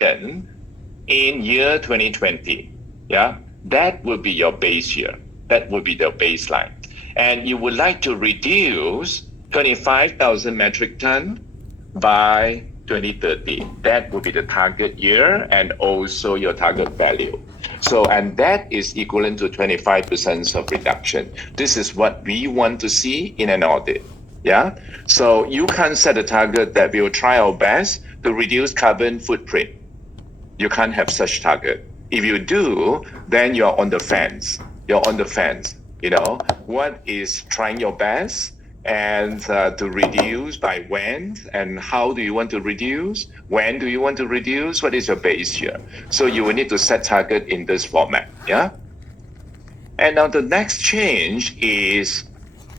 in year 2020. Yeah, that will be your base year. That will be the baseline. And you would like to reduce 25,000 metric ton by 2030. That will be the target year and also your target value. So, and that is equivalent to 25% of reduction. This is what we want to see in an audit. Yeah. So you can't set a target that we will try our best to reduce carbon footprint. You can't have such target. If you do, then you're on the fence. You're on the fence. You know, what is trying your best and to reduce by when and how do you want to reduce? When do you want to reduce? What is your base year? So you will need to set target in this format. Yeah. And now the next change is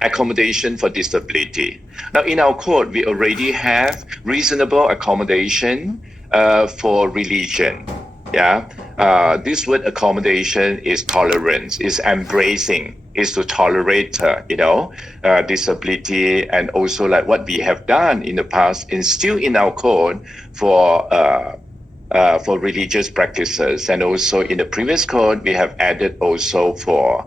accommodation for disability. Now in our code, we already have reasonable accommodation for religion. Yeah, this word accommodation is tolerance, is embracing, is to tolerate, disability, and also like what we have done in the past, and still in our code for religious practices, and also in the previous code we have added also for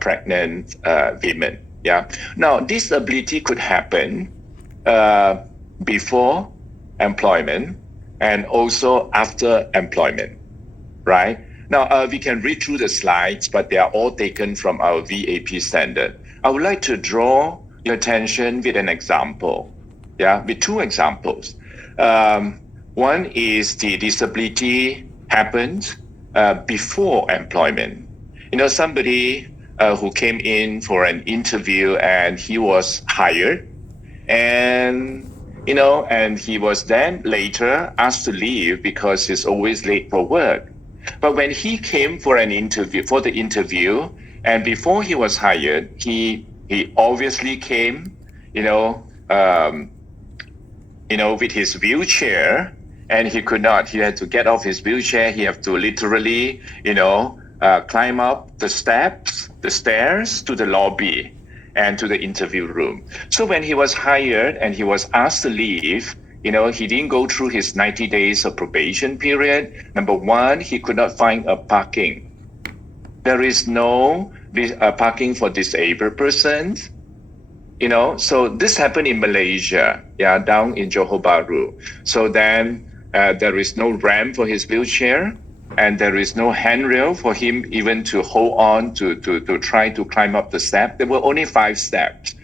pregnant women. Yeah. Now disability could happen before employment and also after employment, right? Now, we can read through the slides, but they are all taken from our VAP standard. I would like to draw your attention with an example, with two examples. One is the disability happened before employment. Somebody who came in for an interview and he was hired, and and he was then later asked to leave because he's always late for work. But when he came for the interview, and before he was hired, he obviously came, with his wheelchair, and he could not. He had to get off his wheelchair. He had to literally, climb up the stairs to the lobby and to the interview room. So when he was hired and he was asked to leave, he didn't go through his 90 days of probation period. Number one, he could not find a parking. There is no parking for disabled persons. So this happened in Malaysia, down in Johor Bahru. So then there is no ramp for his wheelchair, and there is no handrail for him even to hold on to try to climb up the step. There were only 5 steps,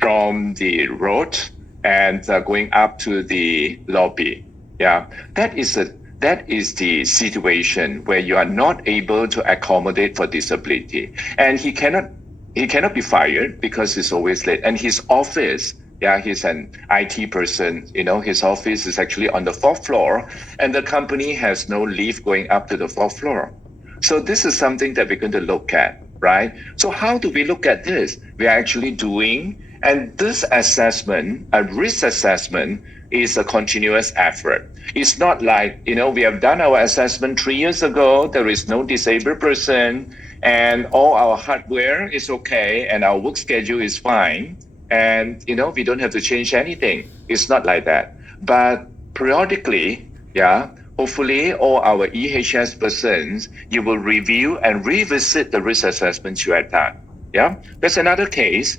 from the road and going up to the lobby. Yeah, that is the situation where you are not able to accommodate for disability, and he cannot be fired because he's always late. And his office, he's an IT person, his office is actually on the 4th floor, and the company has no lift going up to the 4th floor. So this is something that we're going to look at, right? So how do we look at this? We are actually doing, and this assessment, a risk assessment, is a continuous effort. It's not like, we have done our assessment 3 years ago, there is no disabled person, and all our hardware is okay, and our work schedule is fine, and we don't have to change anything. It's not like that. But periodically, hopefully all our EHS persons, you will review and revisit the risk assessments you have done. There's another case.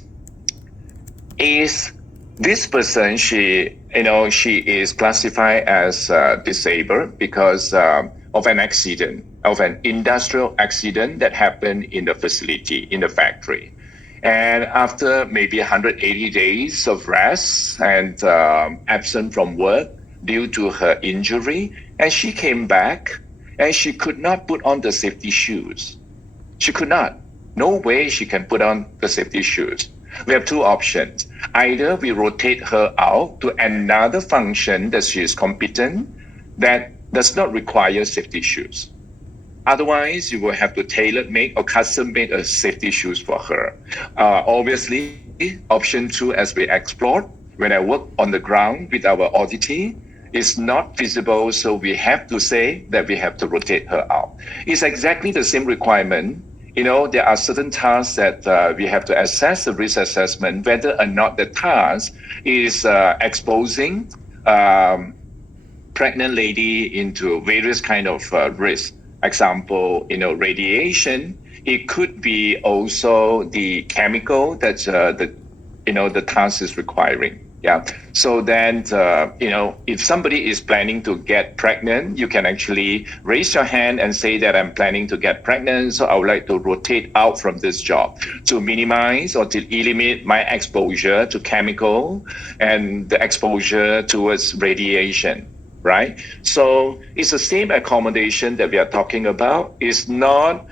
Is this person, she is classified as disabled because of an accident, of an industrial accident that happened in the facility, in the factory. And after maybe 180 days of rest and absent from work due to her injury, and she came back and she could not put on the safety shoes. She could not. No way she can put on the safety shoes. We have 2 options. Either we rotate her out to another function that she is competent that does not require safety shoes. Otherwise, you will have to tailor-make or custom-make a safety shoes for her. Obviously, option 2, as we explored, when I work on the ground with our auditee, is not feasible, so we have to say that we have to rotate her out. It's exactly the same requirement. There are certain tasks that we have to assess the risk assessment, whether or not the task is exposing pregnant lady into various kind of risk. Example, radiation. It could be also the chemical that the task is requiring. Yeah. So then, if somebody is planning to get pregnant, you can actually raise your hand and say that I'm planning to get pregnant. So I would like to rotate out from this job to minimize or to eliminate my exposure to chemical and the exposure towards radiation. Right. So it's the same accommodation that we are talking about. It's not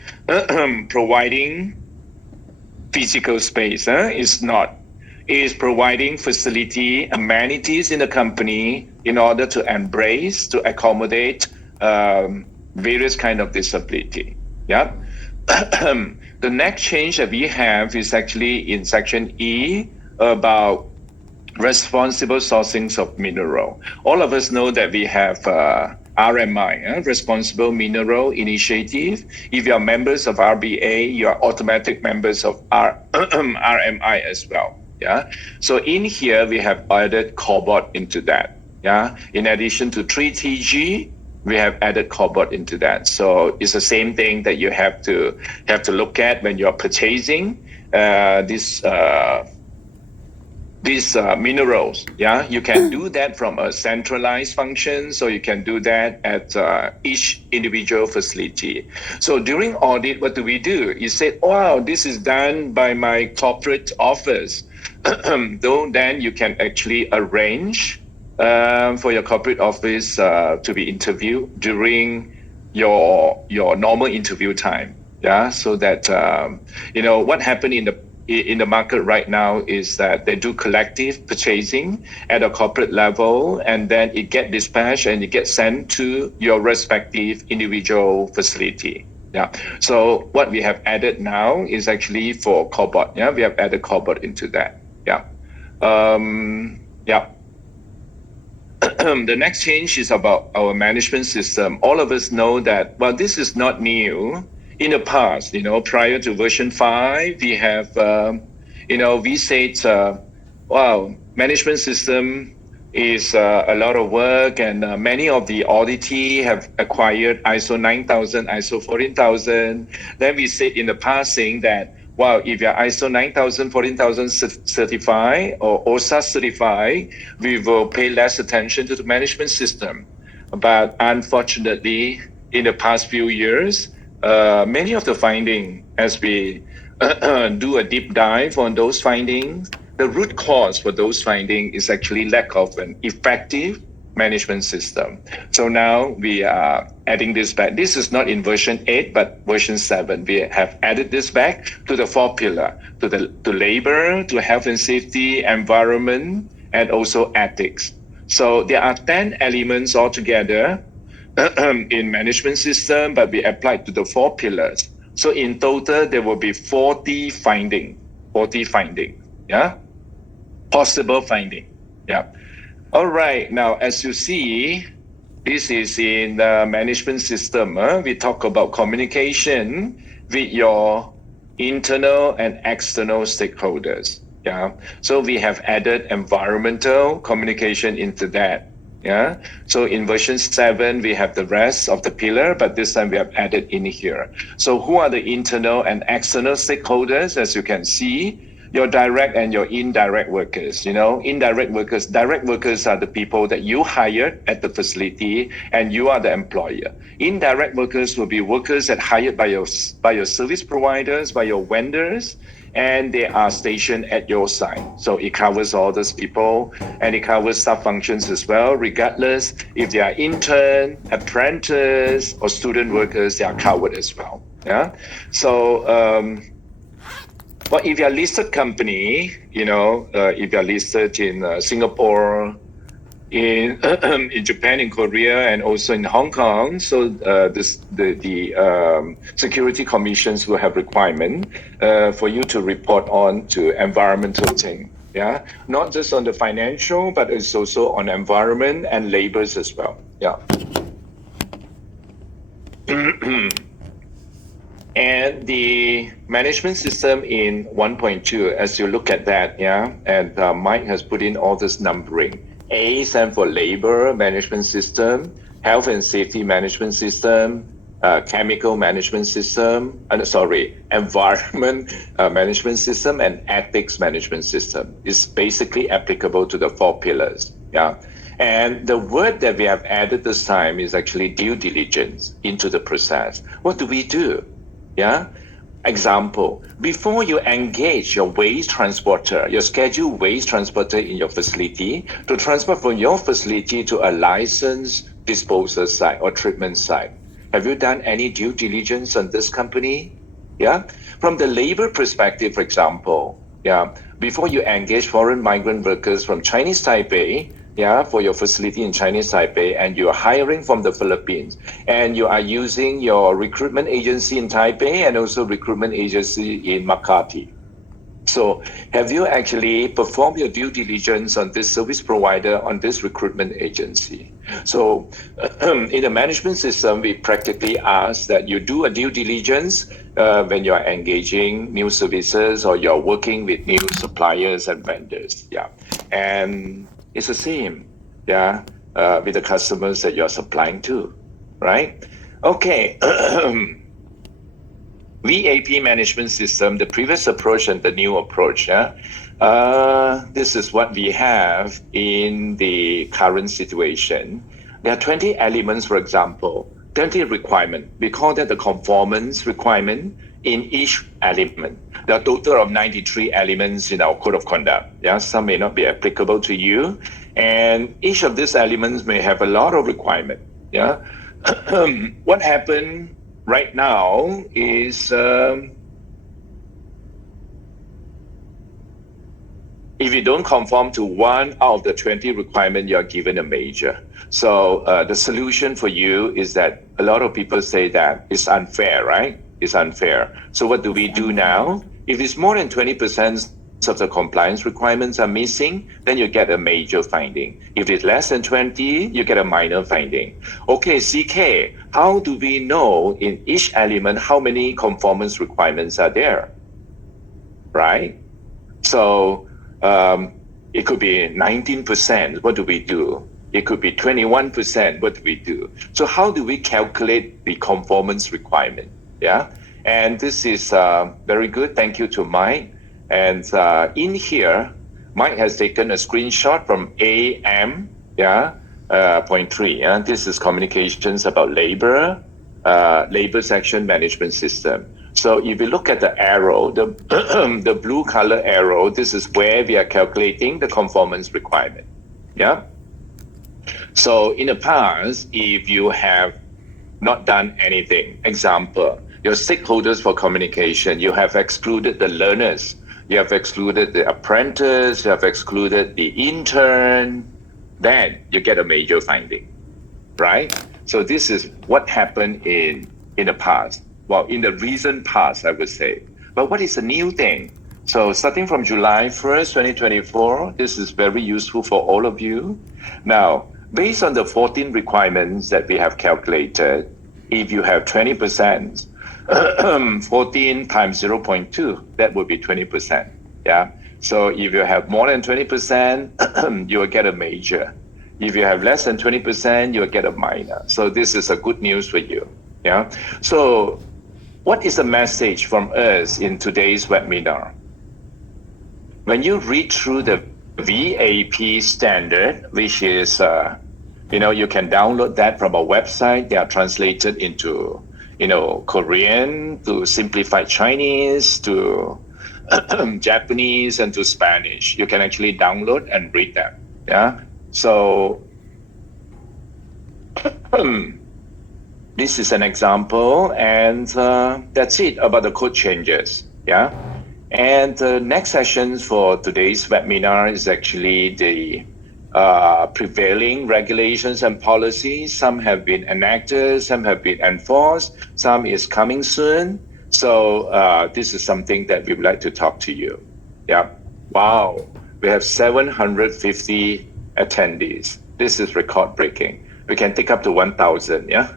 providing physical space. It's not. Is providing facility amenities in the company in order to embrace, to accommodate various kind of disability. Yeah. The next change that we have is actually in section E about responsible sourcing of mineral. All of us know that we have RMI, Responsible Mineral Initiative. If you are members of RBA, you are automatic members of RMI as well. Yeah. So in here we have added cobalt into that. Yeah. In addition to 3TG, we have added cobalt into that. So it's the same thing that you have to look at when you're purchasing these minerals. Yeah, you can do that from a centralized function, so you can do that at each individual facility. So during audit, what do? You say, wow, this is done by my corporate office. Though then you can actually arrange for your corporate office to be interviewed during your normal interview time. Yeah, so that what happened in the market right now is that they do collective purchasing at a corporate level, and then it get dispatched and it gets sent to your respective individual facility. Yeah. So what we have added now is actually for cobalt. Yeah, we have added cobalt into that. Yeah. Yeah. The next change is about our management system. All of us know that, well, this is not new. In the past, prior to version 5, we have, we said, wow, management system is a lot of work, and many of the auditee have acquired ISO 9000, ISO 14000. Then we said in the past saying that, wow, if you're ISO 9000, 14000 certified or OSA certified, we will pay less attention to the management system. But unfortunately, in the past few years, many of the findings, as we do a deep dive on those findings, the root cause for those findings is actually lack of an effective management system. So now we are adding this back. This is not in version 8, but version 7. We have added this back to the 4 pillar, to labor, to health and safety, environment, and also ethics. So there are 10 elements altogether in management system, but we applied to the 4 pillars. So in total, there will be 40 finding, yeah, possible finding, yeah. All right, now as you see, this is in the management system. We talk about communication with your internal and external stakeholders. Yeah, so we have added environmental communication into that. Yeah, so in version 7, we have the rest of the pillar, but this time we have added in here. So who are the internal and external stakeholders? As you can see, your direct and your indirect workers. Indirect workers, direct workers are the people that you hired at the facility and you are the employer. Indirect workers will be workers that hired by your service providers, by your vendors, and they are stationed at your site. So it covers all those people, and it covers sub functions as well, regardless if they are intern, apprentice, or student workers, they are covered as well. Yeah. So but if you're a listed company, if you're listed in Singapore, in Japan, in Korea, and also in Hong Kong, so the security commissions will have requirement for you to report on to environmental thing. Yeah, not just on the financial, but it's also on environment and labors as well. Yeah. And the management system in 1.2, as you look at that, yeah, and Mike has put in all this numbering. A stands for labor management system, health and safety management system, chemical management system, environment management system, and ethics management system. It's basically applicable to the 4 pillars. Yeah. And the word that we have added this time is actually due diligence into the process. What do we do? Yeah. Example, before you engage your waste transporter, your scheduled waste transporter in your facility to transport from your facility to a licensed disposal site or treatment site, have you done any due diligence on this company? Yeah. From the labor perspective, for example, yeah, before you engage foreign migrant workers from Chinese Taipei, yeah, for your facility in Chinese Taipei, and you are hiring from the Philippines, and you are using your recruitment agency in Taipei and also recruitment agency in Makati. So have you actually performed your due diligence on this service provider, on this recruitment agency? So in the management system, we practically ask that you do a due diligence when you are engaging new services or you're working with new suppliers and vendors. Yeah. And it's the same, yeah, with the customers that you're supplying to, right? Okay. VAP management system, the previous approach and the new approach. Yeah? This is what we have in the current situation. There are 20 elements, for example, 20 requirements. We call that the conformance requirement in each element. There are a total of 93 elements in our code of conduct. Yeah? Some may not be applicable to you. And each of these elements may have a lot of requirement. Yeah? What happened right now is if you don't conform to one out of the 20 requirements, you're given a major. So the solution for you is that a lot of people say that it's unfair, right? It's unfair. So what do we do now? If it's more than 20% of the compliance requirements are missing, then you get a major finding. If it's less than 20, you get a minor finding. Okay, CK, how do we know in each element how many conformance requirements are there? Right? So it could be 19%. What do we do? It could be 21%. What do we do? So how do we calculate the conformance requirement? Yeah. And this is very good. Thank you to Mike. And in here, Mike has taken a screenshot from AM, yeah, point 3. Yeah? This is communications about labor section management system. So if you look at the arrow, the blue color arrow, this is where we are calculating the conformance requirement. Yeah. So in the past, if you have not done anything, example, your stakeholders for communication, you have excluded the learners, you have excluded the apprentice, you have excluded the intern, then you get a major finding, right? So this is what happened in the past. Well, in the recent past, I would say. But what is the new thing? So starting from July 1st, 2024, this is very useful for all of you. Now, based on the 14 requirements that we have calculated, if you have 20%, 14 times 0.2, that would be 20%. Yeah. So if you have more than 20%, you will get a major. If you have less than 20%, you will get a minor. So this is a good news for you. Yeah. So what is the message from us in today's webinar? When you read through the VAP standard, which is, you can download that from our website. They are translated into, Korean to simplified Chinese to Japanese and to Spanish. You can actually download and read them. Yeah. So this is an example, and that's it about the code changes. Yeah. And the next session for today's webinar is actually the prevailing regulations and policies. Some have been enacted, some have been enforced, some is coming soon. So this is something that we would like to talk to you. Yeah. Wow. We have 750 attendees. This is record breaking. We can take up to 1,000, yeah,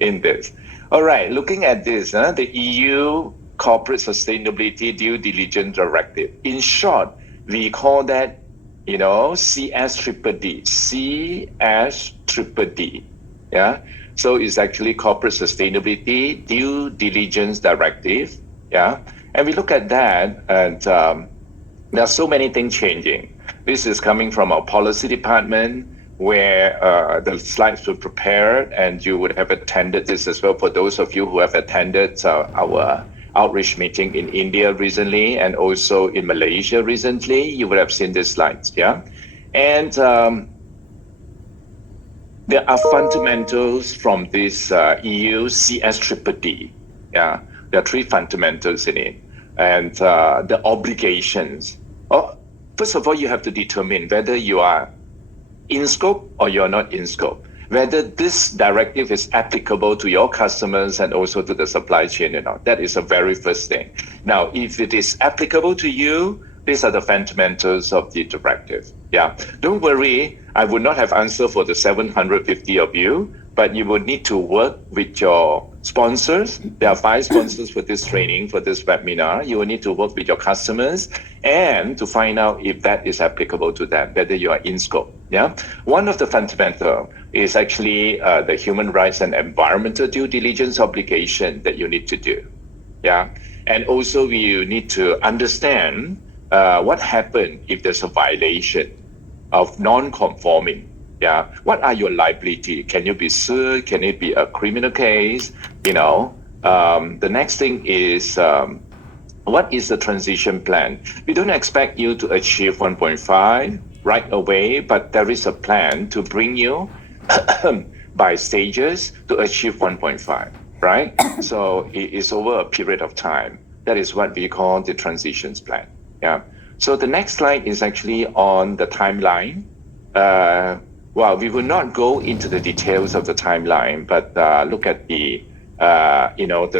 in this. All right, looking at this, the EU Corporate Sustainability Due Diligence Directive. In short, we call that CS triple D, CS triple D. Yeah. So it's actually Corporate Sustainability Due Diligence Directive. Yeah. And we look at that, and there are so many things changing. This is coming from our policy department, where the slides were prepared, and you would have attended this as well. For those of you who have attended our outreach meeting in India recently, and also in Malaysia recently, you would have seen these slides. Yeah. And there are fundamentals from this EU CS triple D. Yeah, there are three fundamentals in it, and the obligations. Oh, first of all, you have to determine whether you are in scope or you're not in scope. Whether this directive is applicable to your customers and also to the supply chain or not. That is the very first thing. Now, if it is applicable to you, these are the fundamentals of the directive. Yeah. Don't worry, I would not have answered for the 750 of you, but you would need to work with your sponsors. There are 5 sponsors for this training, for this webinar. You will need to work with your customers and to find out if that is applicable to them, whether you are in scope. Yeah. One of the fundamental is actually the human rights and environmental due diligence obligation that you need to do. Yeah. And also you need to understand what happened if there's a violation of non-conforming. Yeah, what are your liability? Can you be sued? Can it be a criminal case? The next thing is what is the transition plan? We don't expect you to achieve 1.5 right away, but there is a plan to bring you by stages to achieve 1.5, right? So it is over a period of time. That is what we call the transitions plan. Yeah. So the next slide is actually on the timeline. Well, we will not go into the details of the timeline, but look at the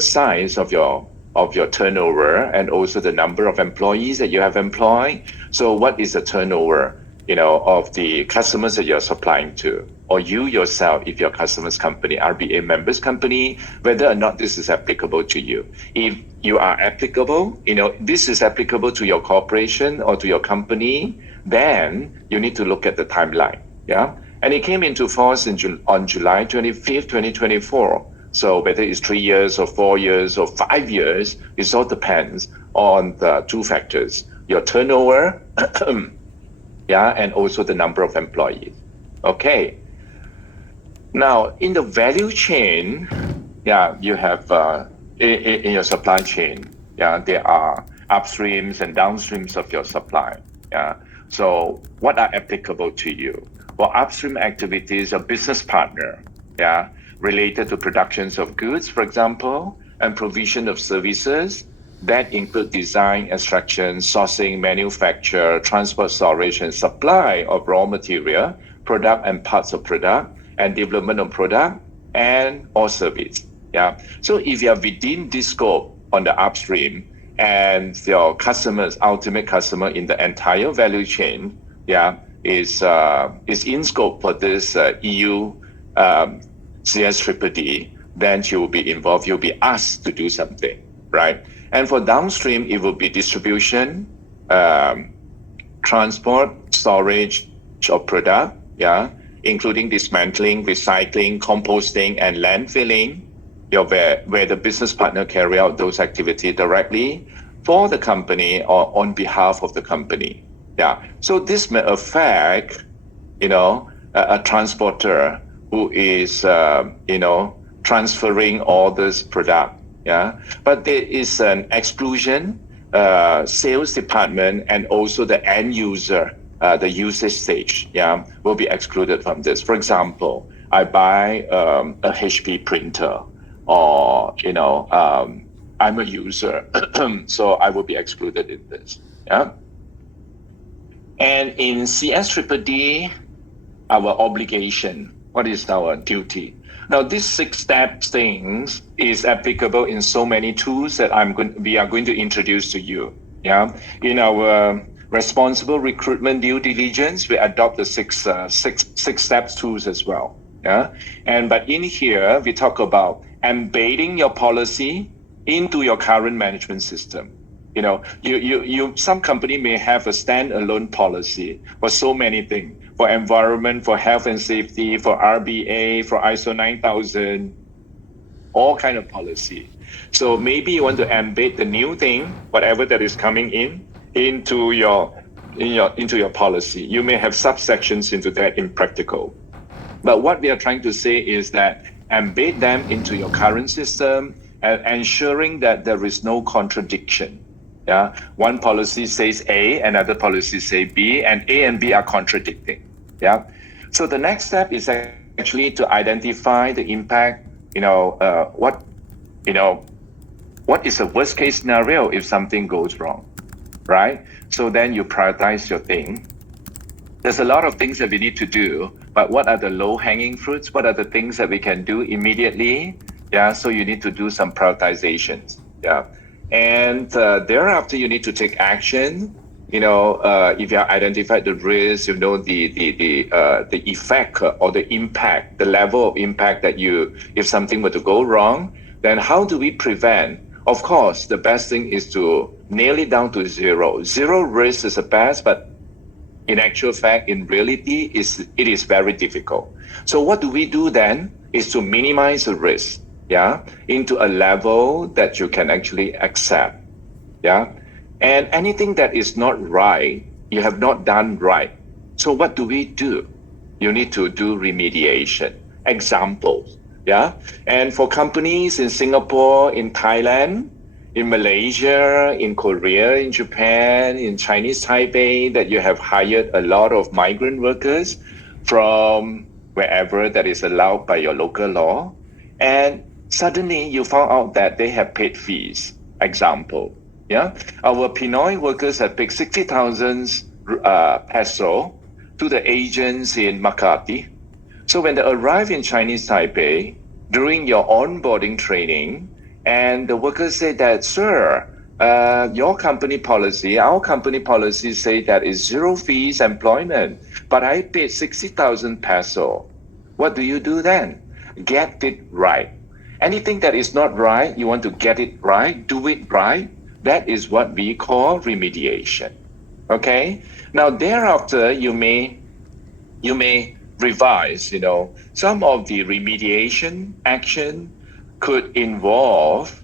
size of your turnover and also the number of employees that you have employed. So what is the turnover, of the customers that you're supplying to, or you yourself, if your customer's company, RBA members company, whether or not this is applicable to you. If you are applicable, this is applicable to your corporation or to your company, then you need to look at the timeline. Yeah. And it came into force on July 25th, 2024. So whether it's 3 years or 4 years or 5 years, it all depends on the 2 factors, your turnover, yeah, and also the number of employees. Okay. Now, in the value chain, yeah, you have in your supply chain, yeah, there are upstreams and downstreams of your supply. Yeah. So what are applicable to you? Well, upstream activities are business partner, yeah, related to productions of goods, for example, and provision of services that include design, extraction, sourcing, manufacture, transport, storage, and supply of raw material, product and parts of product, and development of product and or service. Yeah. So if you are within this scope on the upstream and your customers, ultimate customer in the entire value chain, yeah, is in scope for this EU CS triple D, then you will be involved. You'll be asked to do something, right? And for downstream, it will be distribution, transport, storage of product, yeah, including dismantling, recycling, composting, and landfilling, where the business partner carry out those activities directly for the company or on behalf of the company. Yeah. So this may affect, a transporter who is, transferring all this product. Yeah. But there is an exclusion, sales department and also the end user, the usage stage, yeah, will be excluded from this. For example, I buy a HP printer, or, I'm a user, so I will be excluded in this. Yeah. And in CS triple D, our obligation, what is our duty? Now, this 6-step things is applicable in so many tools that we are going to introduce to you. Yeah, in our responsible recruitment due diligence, we adopt the six steps tools as well. Yeah, but in here we talk about embedding your policy into your current management system. Some company may have a standalone policy for so many things, for environment, for health and safety, for RBA, for ISO 9000, all kind of policy. So maybe you want to embed the new thing, whatever that is coming into your policy. You may have subsections into that in practical. But what we are trying to say is that embed them into your current system and ensuring that there is no contradiction. Yeah, one policy says A, another policy say B, and A and B are contradicting. Yeah, so the next step is actually to identify the impact. What is the worst case scenario if something goes wrong, right? So then you prioritize your thing. There's a lot of things that we need to do, but what are the low-hanging fruits? What are the things that we can do immediately? Yeah, so you need to do some prioritizations. Yeah, and thereafter you need to take action. If you have identified the risk, the effect or the impact, the level of impact that if something were to go wrong, then how do we prevent? Of course, the best thing is to nail it down to zero. Zero risk is the best, but in actual fact, in reality, it is very difficult. So what do we do then is to minimize the risk, yeah, into a level that you can actually accept, yeah. And anything that is not right, you have not done right. So what do we do? You need to do remediation. Examples, yeah. And for companies in Singapore, in Thailand, in Malaysia, in Korea, in Japan, in Chinese Taipei, that you have hired a lot of migrant workers from wherever that is allowed by your local law. And suddenly you found out that they have paid fees. Example, yeah, our Pinoy workers have paid 60,000 peso to the agents in Makati. So when they arrive in Chinese Taipei, during your onboarding training, and the workers say that, sir, your company policy, our company policy say that is zero fees employment, but I paid 60,000 peso. What do you do then? Get it right. Anything that is not right, you want to get it right, do it right. That is what we call remediation. Okay? Now thereafter, you may revise, some of the remediation action could involve,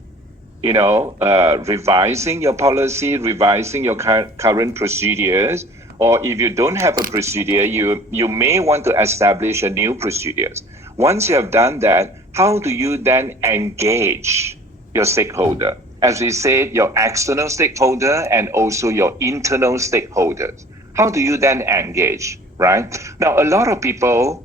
revising your policy, revising your current procedures, or if you don't have a procedure, you may want to establish a new procedures. Once you have done that, how do you then engage your stakeholder? As we said, your external stakeholder and also your internal stakeholders. How do you then engage, right? Now, a lot of people,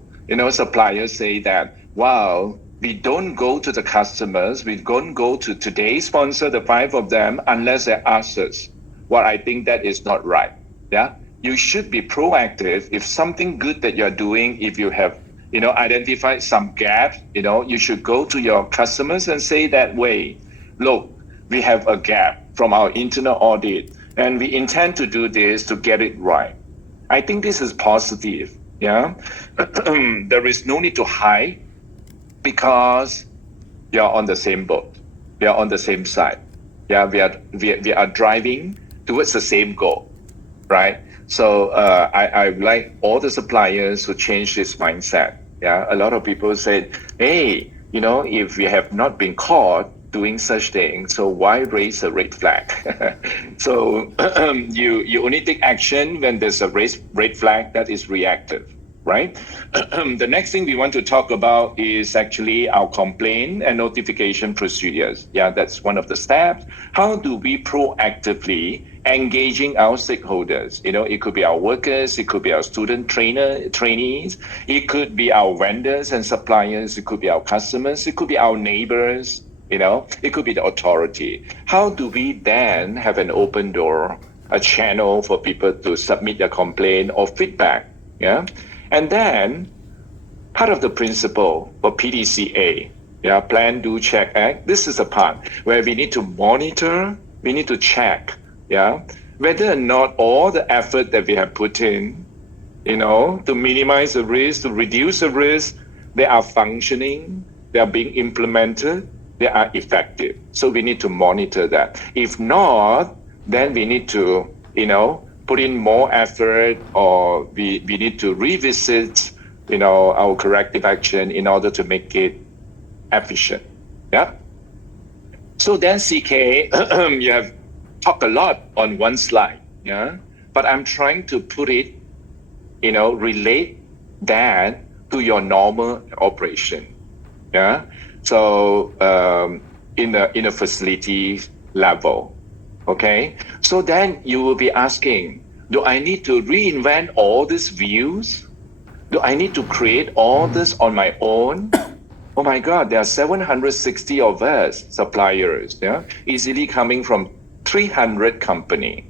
suppliers say that, wow, we don't go to the customers, we don't go to today's sponsor, the 5 of them, unless they ask us. Well, I think that is not right. Yeah, you should be proactive. If something good that you're doing, if you have, identified some gaps, you should go to your customers and say that way, look, we have a gap from our internal audit, and we intend to do this to get it right. I think this is positive. Yeah, there is no need to hide because you're on the same boat. We are on the same side. Yeah, we are driving towards the same goal, right? So I like all the suppliers to change this mindset. Yeah, a lot of people said, hey, if we have not been caught doing such things, so why raise a red flag? So you only take action when there's a red flag that is reactive, right? The next thing we want to talk about is actually our complaint and notification procedures. Yeah, that's one of the steps. How do we proactively engaging our stakeholders? It could be our workers, it could be our trainees, it could be our vendors and suppliers, it could be our customers, it could be our neighbors, it could be the authority. How do we then have an open door, a channel for people to submit their complaint or feedback? Yeah. And then part of the principle for PDCA, Plan, Do, Check, Act, this is a part where we need to monitor, we need to check, whether or not all the effort that we have put in, to minimize the risk, to reduce the risk, they are functioning, they are being implemented, they are effective. So we need to monitor that. If not, then we need to, put in more effort, or we need to revisit, our corrective action in order to make it efficient. Yeah. So then CK, you have talked a lot on one slide. Yeah. But I'm trying to put it, relate that to your normal operation. Yeah. So in a facility level. Okay. So then you will be asking, do I need to reinvent all these views? Do I need to create all this on my own? Oh my God, there are 760 of us suppliers, yeah, easily coming from 300 company,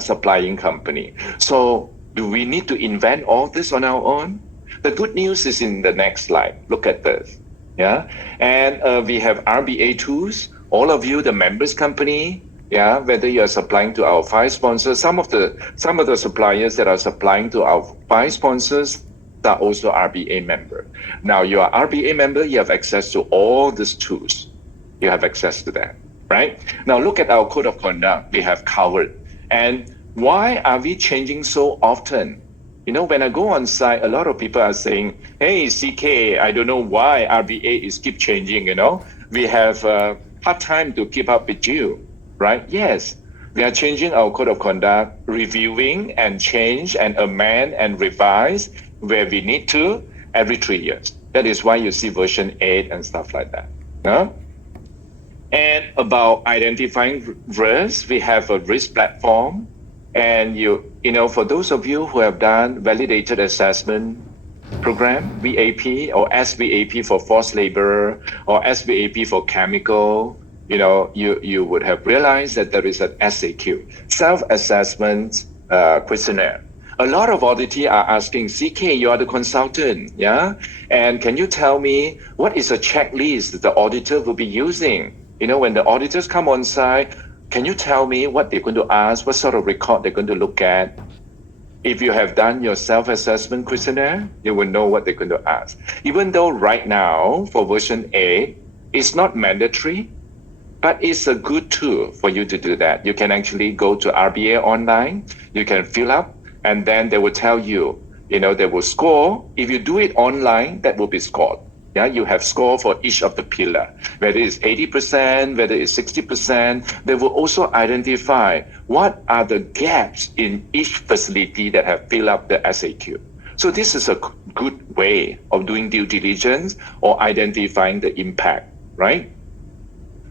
supplying company. So do we need to invent all this on our own? The good news is in the next slide. Look at this. Yeah. And we have RBA tools. All of you, the members company, yeah, whether you are supplying to our five sponsors, some of the suppliers that are supplying to our five sponsors are also RBA member. Now you are RBA member, you have access to all these tools. You have access to that, right? Now look at our code of conduct we have covered. And why are we changing so often? When I go on site, a lot of people are saying, hey, CK, I don't know why RBA is keep changing, We have a hard time to keep up with you, right? Yes, we are changing our code of conduct, reviewing and change and amend and revise where we need to every 3 years. That is why you see version 8 and stuff like that. No? And about identifying risks, we have a risk platform. And for those of you who have done validated assessment program, VAP or SVAP for forced labor or SVAP for chemical, you would have realized that there is an SAQ, self-assessment questionnaire. A lot of auditors are asking, CK, you are the consultant, yeah? And can you tell me what is a checklist the auditor will be using? When the auditors come on site, can you tell me what they're going to ask, what sort of record they're going to look at? If you have done your self-assessment questionnaire, you will know what they're going to ask. Even though right now, for version 8, it's not mandatory, but it's a good tool for you to do that. You can actually go to RBA online, you can fill up, and then they will tell you, they will score. If you do it online, that will be scored. Yeah, you have score for each of the pillar, whether it's 80%, whether it's 60%. They will also identify what are the gaps in each facility that have filled up the SAQ. So this is a good way of doing due diligence or identifying the impact, right?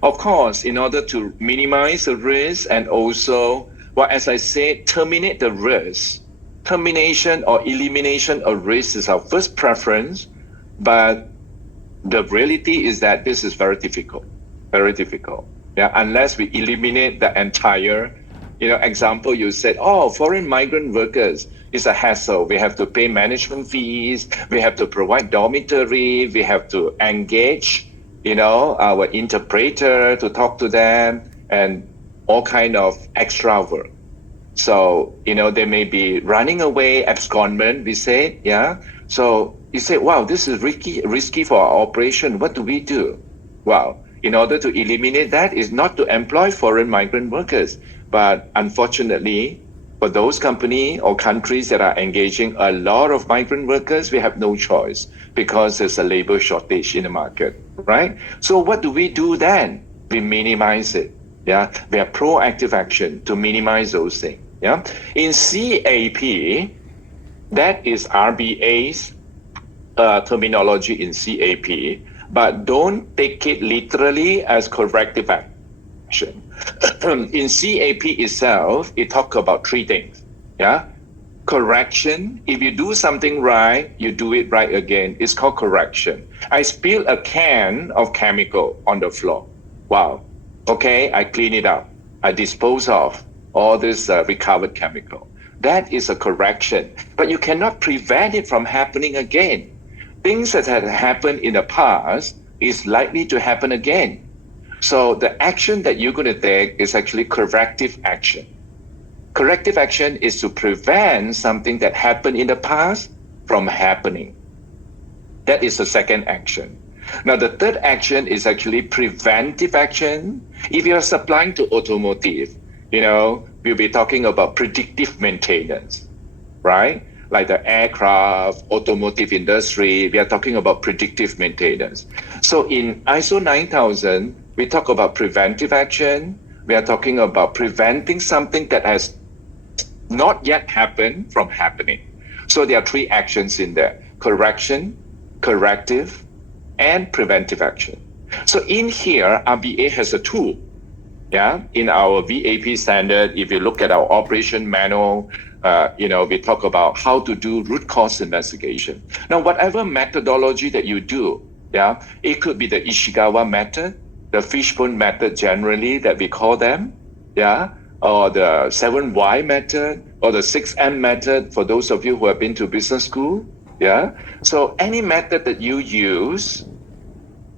Of course, in order to minimize the risk and also, as I said, terminate the risk. Termination or elimination of risk is our first preference, but the reality is that this is very difficult, Yeah, unless we eliminate the entire, example you said, foreign migrant workers is a hassle. We have to pay management fees. We have to provide dormitory. We have to engage, our interpreter to talk to them and all kind of extra work. So, they may be running away, abscondment, we say, yeah. So you say, wow, this is risky for our operation. What do we do? Well, in order to eliminate that is not to employ foreign migrant workers. But unfortunately, for those companies or countries that are engaging a lot of migrant workers, we have no choice because there's a labor shortage in the market, right? So what do we do then? We minimize it. Yeah, we have proactive action to minimize those things. Yeah, in CAP, that is RBA's terminology in CAP, but don't take it literally as corrective action. In CAP itself, it talks about 3 things. Yeah, correction. If you do something right, you do it right again. It's called correction. I spilled a can of chemical on the floor. Wow. Okay, I clean it up. I dispose of all this recovered chemical. That is a correction, but you cannot prevent it from happening again. Things that had happened in the past is likely to happen again. So the action that you're going to take is actually corrective action. Corrective action is to prevent something that happened in the past from happening. That is the second action. Now, the third action is actually preventive action. If you are supplying to automotive, we'll be talking about predictive maintenance, right? Like the aircraft, automotive industry, we are talking about predictive maintenance. So in ISO 9000, we talk about preventive action. We are talking about preventing something that has not yet happened from happening. So there are three actions in there: correction, corrective, and preventive action. So in here, RBA has a tool. Yeah, in our VAP standard, if you look at our operation manual, we talk about how to do root cause investigation. Now, whatever methodology that you do, yeah, it could be the Ishikawa method, the fishbone method generally that we call them, yeah, or the 7Y method, or the 6M method for those of you who have been to business school, yeah. So any method that you use,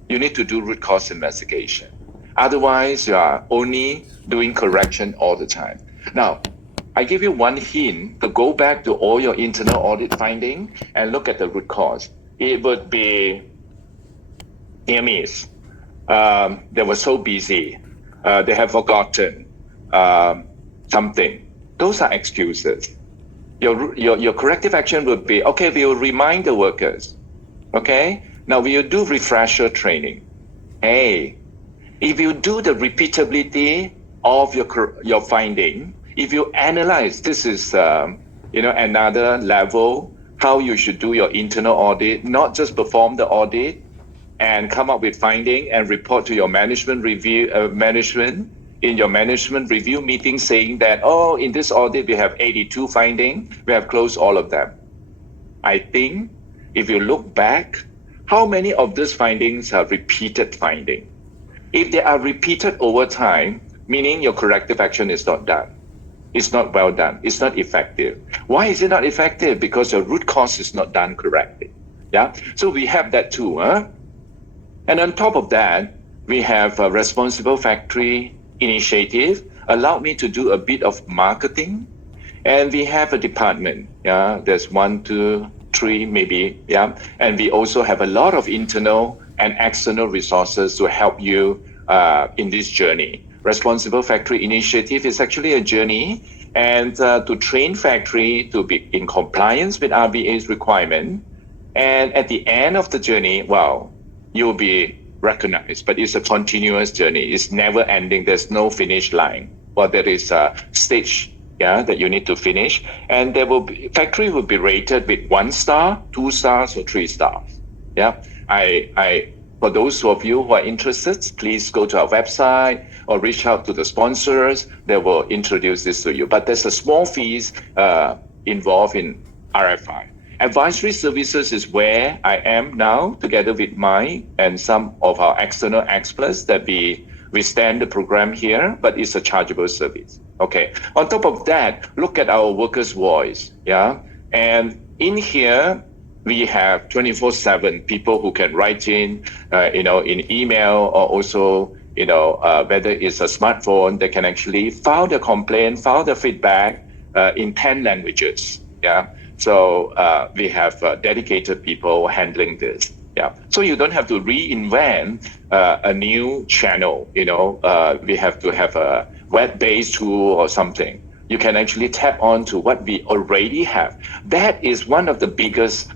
you need to do root cause investigation. Otherwise, you are only doing correction all the time. Now, I give you one hint to go back to all your internal audit finding and look at the root cause. It would be near miss. They were so busy. They have forgotten something. Those are excuses. Your corrective action would be, okay, we will remind the workers. Okay, now we will do refresher training. Hey, if you do the repeatability of your finding, if you analyze, this is another level how you should do your internal audit, not just perform the audit and come up with finding and report to your management in your management review meeting saying that, oh, in this audit we have 82 findings, we have closed all of them. I think if you look back, how many of these findings are repeated findings? If they are repeated over time, meaning your corrective action is not done. It's not well done. It's not effective. Why is it not effective? Because your root cause is not done correctly. Yeah. So we have that too. And on top of that, we have a responsible factory initiative. Allowed me to do a bit of marketing. And we have a department. Yeah. There's 1, 2, 3 maybe. Yeah. And we also have a lot of internal and external resources to help you in this journey. Responsible Factory Initiative is actually a journey, and to train factory to be in compliance with RBA's requirement. And at the end of the journey, well, you'll be recognized, but it's a continuous journey. It's never ending. There's no finish line. Well, there is a stage that you need to finish, and factory will be rated with 1 star, 2 stars, or 3 stars. Yeah, for those of you who are interested, please go to our website or reach out to the sponsors. They will introduce this to you. But there's a small fees involved in RFI. Advisory services is where I am now, together with Mike and some of our external experts that we stand the program here, but it's a chargeable service. Okay. On top of that, look at our workers' voice. Yeah. And in here, we have 24/7 people who can write in email, or also, whether it's a smartphone, they can actually file the complaint, file the feedback in 10 languages. Yeah. So we have dedicated people handling this. Yeah. So you don't have to reinvent a new channel. We have to have a web-based tool or something. You can actually tap on to what we already have. That is one of the biggest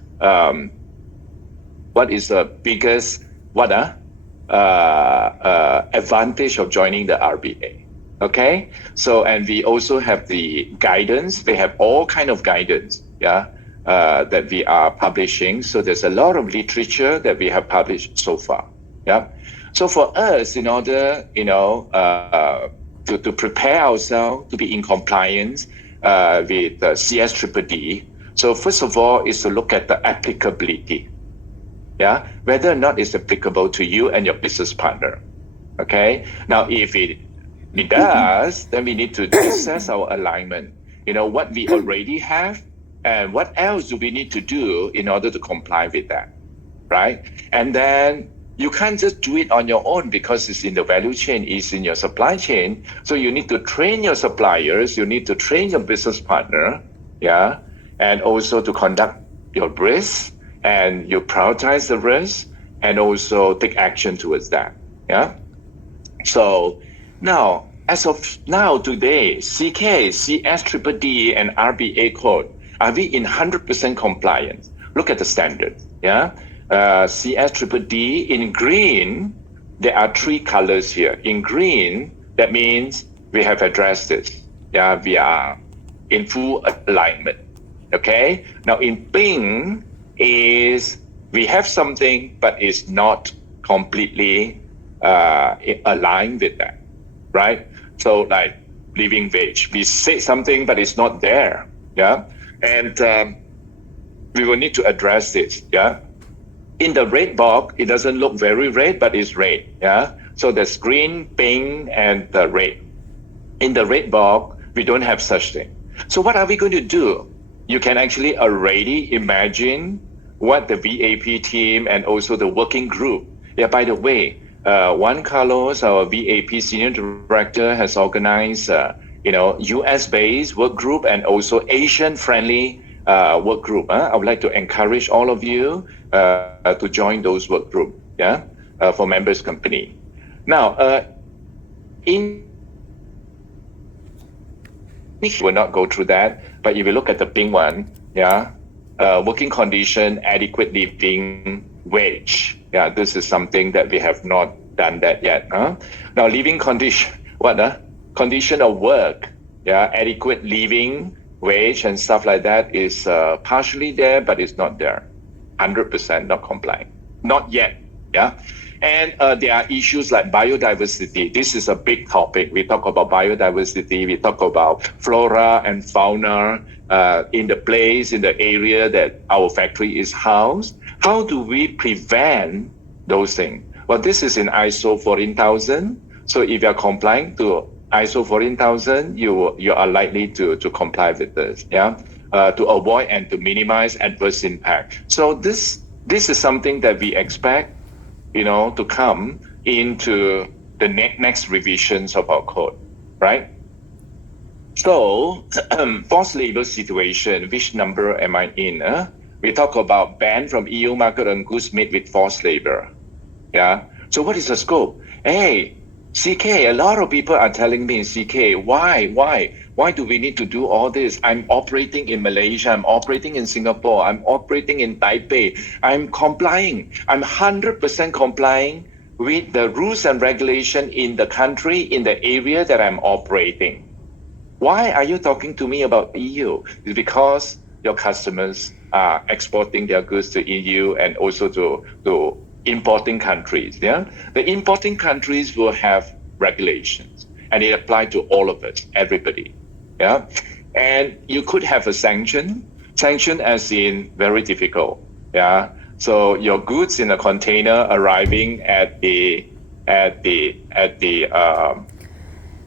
advantage of joining the RBA. Okay, so, and we also have the guidance. They have all kind of guidance, that we are publishing. So there's a lot of literature that we have published so far. Yeah, so for us, in order, to prepare ourselves to be in compliance with the CSDDD. So first of all is to look at the applicability, whether or not it's applicable to you and your business partner. Okay. Now, if it does, then we need to assess our alignment. What we already have, and what else do we need to do in order to comply with that, right? And then you can't just do it on your own because it's in the value chain, it's in your supply chain. So you need to train your suppliers, you need to train your business partner, and also to conduct your risk, and you prioritize the risk and also take action towards that. Yeah. So now as of now today, CK, CS-DDD, and RBA code, are we in 100% compliance? Look at the standards, yeah? CS-DDD in green, there are three colors here. In green, that means we have addressed it. Yeah, we are in full alignment. Okay. Now in pink is we have something, but it's not completely aligned with that, right? So like living wage, we say something, but it's not there. Yeah, and we will need to address this. Yeah. In the red box, it doesn't look very red, but it's red. Yeah. So there's green, pink, and the red. In the red box, we don't have such thing. So what are we going to do? You can actually already imagine what the VAP team and also the working group. Yeah, by the way, Juan Carlos, our VAP senior director, has organized, US-based work group and also Asian-friendly work group. I would like to encourage all of you to join those work group. Yeah, for members company. Now, will not go through that, but if you look at the pink one, yeah, working condition, adequate living wage. Yeah, this is something that we have not done that yet. Now, living condition, condition of work, yeah, adequate living wage and stuff like that is partially there, but it's not there. 100% not compliant. Not yet, yeah. And there are issues like biodiversity. This is a big topic. We talk about biodiversity. We talk about flora and fauna in the place, in the area that our factory is housed. How do we prevent those things? Well, this is in ISO 14000. So if you are complying to ISO 14000, you are likely to comply with this, yeah, to avoid and to minimize adverse impact. So this is something that we expect, to come into the next revisions of our code, right? So, forced labor situation, which number am I in? We talk about ban from EU market on goods made with forced labor. Yeah. So what is the scope? Hey, CK, a lot of people are telling me, CK, why do we need to do all this? I'm operating in Malaysia, I'm operating in Singapore, I'm operating in Taipei, I'm complying, I'm 100% complying with the rules and regulation in the country, in the area that I'm operating. Why are you talking to me about EU? It's because your customers are exporting their goods to EU and also to importing countries. Yeah, the importing countries will have regulations, and it applies to all of us, everybody. Yeah, and you could have a sanction as in very difficult. Yeah, so your goods in a container arriving at the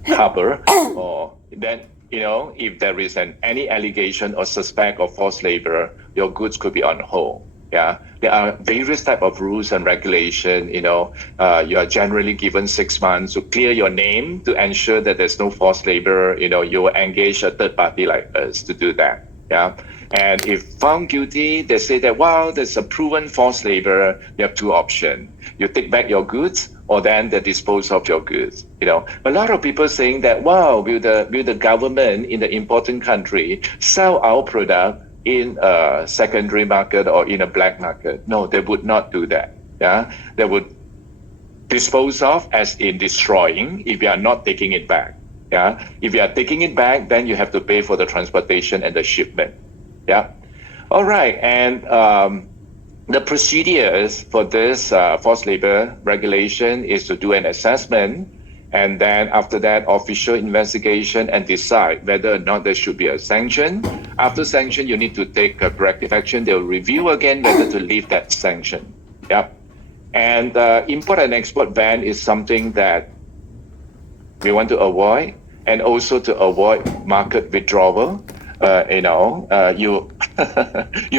harbor, or then if there is any allegation or suspect of forced labor, your goods could be on hold. Yeah, there are various type of rules and regulation. You are generally given 6 months to clear your name to ensure that there's no forced labor. You will engage a third party like us to do that. Yeah, and if found guilty, they say that there's a proven forced labor. You have two options: you take back your goods, or then they dispose of your goods. A lot of people saying that will the government in the important country sell our product in a secondary market or in a black market? No, they would not do that. Yeah, they would dispose of, as in destroying, if you are not taking it back. Yeah, if you are taking it back, then you have to pay for the transportation and the shipment. Yeah, all right. And the procedures for this forced labor regulation is to do an assessment, and then after that, official investigation and decide whether or not there should be a sanction. After sanction, you need to take a corrective action. They'll review again whether to lift that sanction. Yeah. And import and export ban is something that we want to avoid, and also to avoid market withdrawal. You'll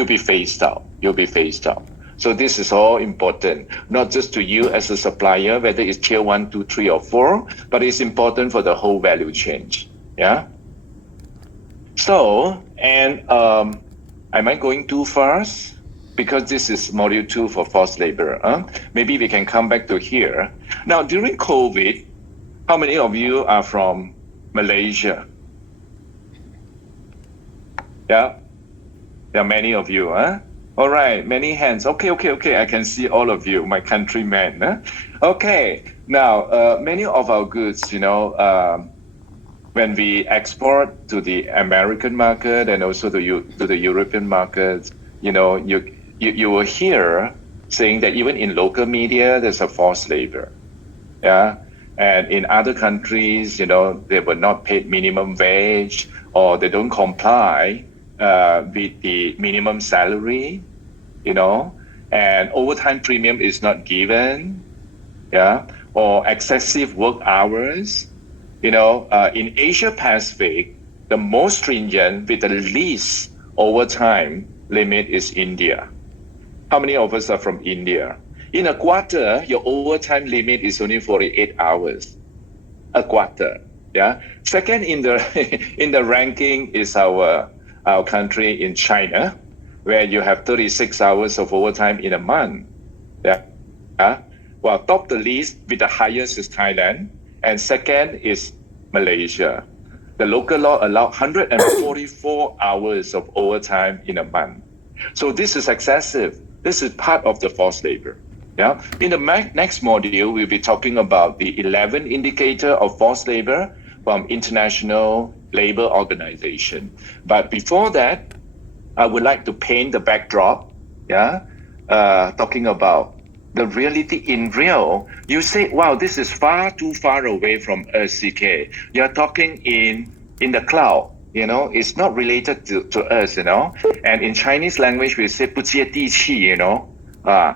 be phased out. You'll be phased out. So this is all important, not just to you as a supplier, whether it's tier 1, 2, 3, or 4, but it's important for the whole value chain. Yeah. So, and am I going too fast? Because this is module 2 for forced labor. Maybe we can come back to here. Now, during COVID, How many of you are from Malaysia? Yeah, there are many of you, huh? All right, many hands. Okay. I can see all of you, my countrymen. Huh? Okay, now many of our goods, when we export to the American market and also to the European markets, you will hear saying that even in local media, there's a forced labor. Yeah. And in other countries, they were not paid minimum wage or they don't comply with the minimum salary, and overtime premium is not given, yeah, or excessive work hours. In Asia Pacific, the most stringent with the least overtime limit is India. How many of us are from India? In a quarter, your overtime limit is only 48 hours. A quarter. Yeah. Second in the in the ranking is our country in China, where you have 36 hours of overtime in a month. Yeah. Well, top the list with the highest is Thailand, and second is Malaysia. The local law allow 144 hours of overtime in a month. So this is excessive. This is part of the forced labor. Yeah. In the next module, we'll be talking about the 11 indicator of forced labor from International Labor Organization. But before that, I would like to paint the backdrop. Yeah. Talking about the reality in real. You say, wow, this is far too far away from us, CK. You're talking in the cloud. It's not related to us, And in Chinese language, we say 不接地气,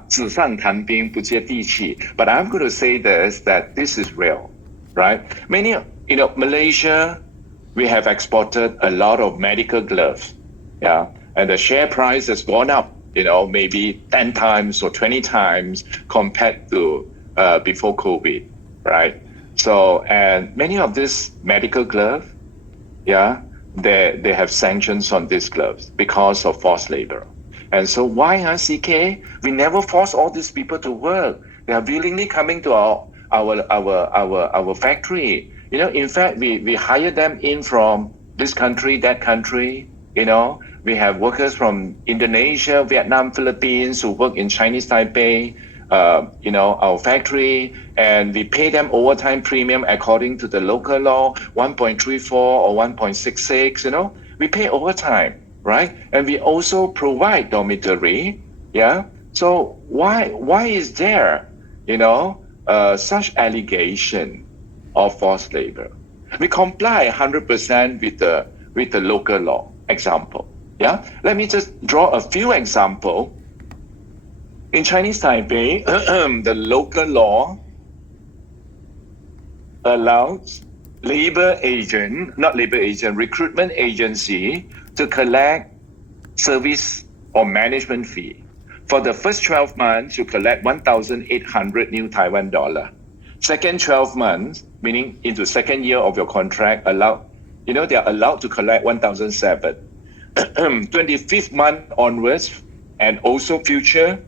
纸上谈兵不接地气. But I'm going to say this, that this is real, right? Many, Malaysia, we have exported a lot of medical gloves, yeah, and the share price has gone up, maybe 10 times or 20 times compared to before COVID, right? So, and many of these medical gloves, yeah, they have sanctions on these gloves because of forced labor. And so why, CK? We never force all these people to work. They are willingly coming to our factory. In fact, we hire them in from this country, that country. We have workers from Indonesia, Vietnam, Philippines who work in Chinese Taipei, our factory, and we pay them overtime premium according to the local law, 1.34 or 1.66, we pay overtime, right? And we also provide dormitory, yeah? So why is there, such allegation of forced labor? We comply 100% with the local law. Example, yeah? Let me just draw a few examples. In Chinese Taipei, the local law allows recruitment agency to collect service or management fee. For the first 12 months, you collect 1,800 new Taiwan dollar. Second 12 months, meaning into second year of your contract, they are allowed to collect 1,007. 25th month onwards, and also future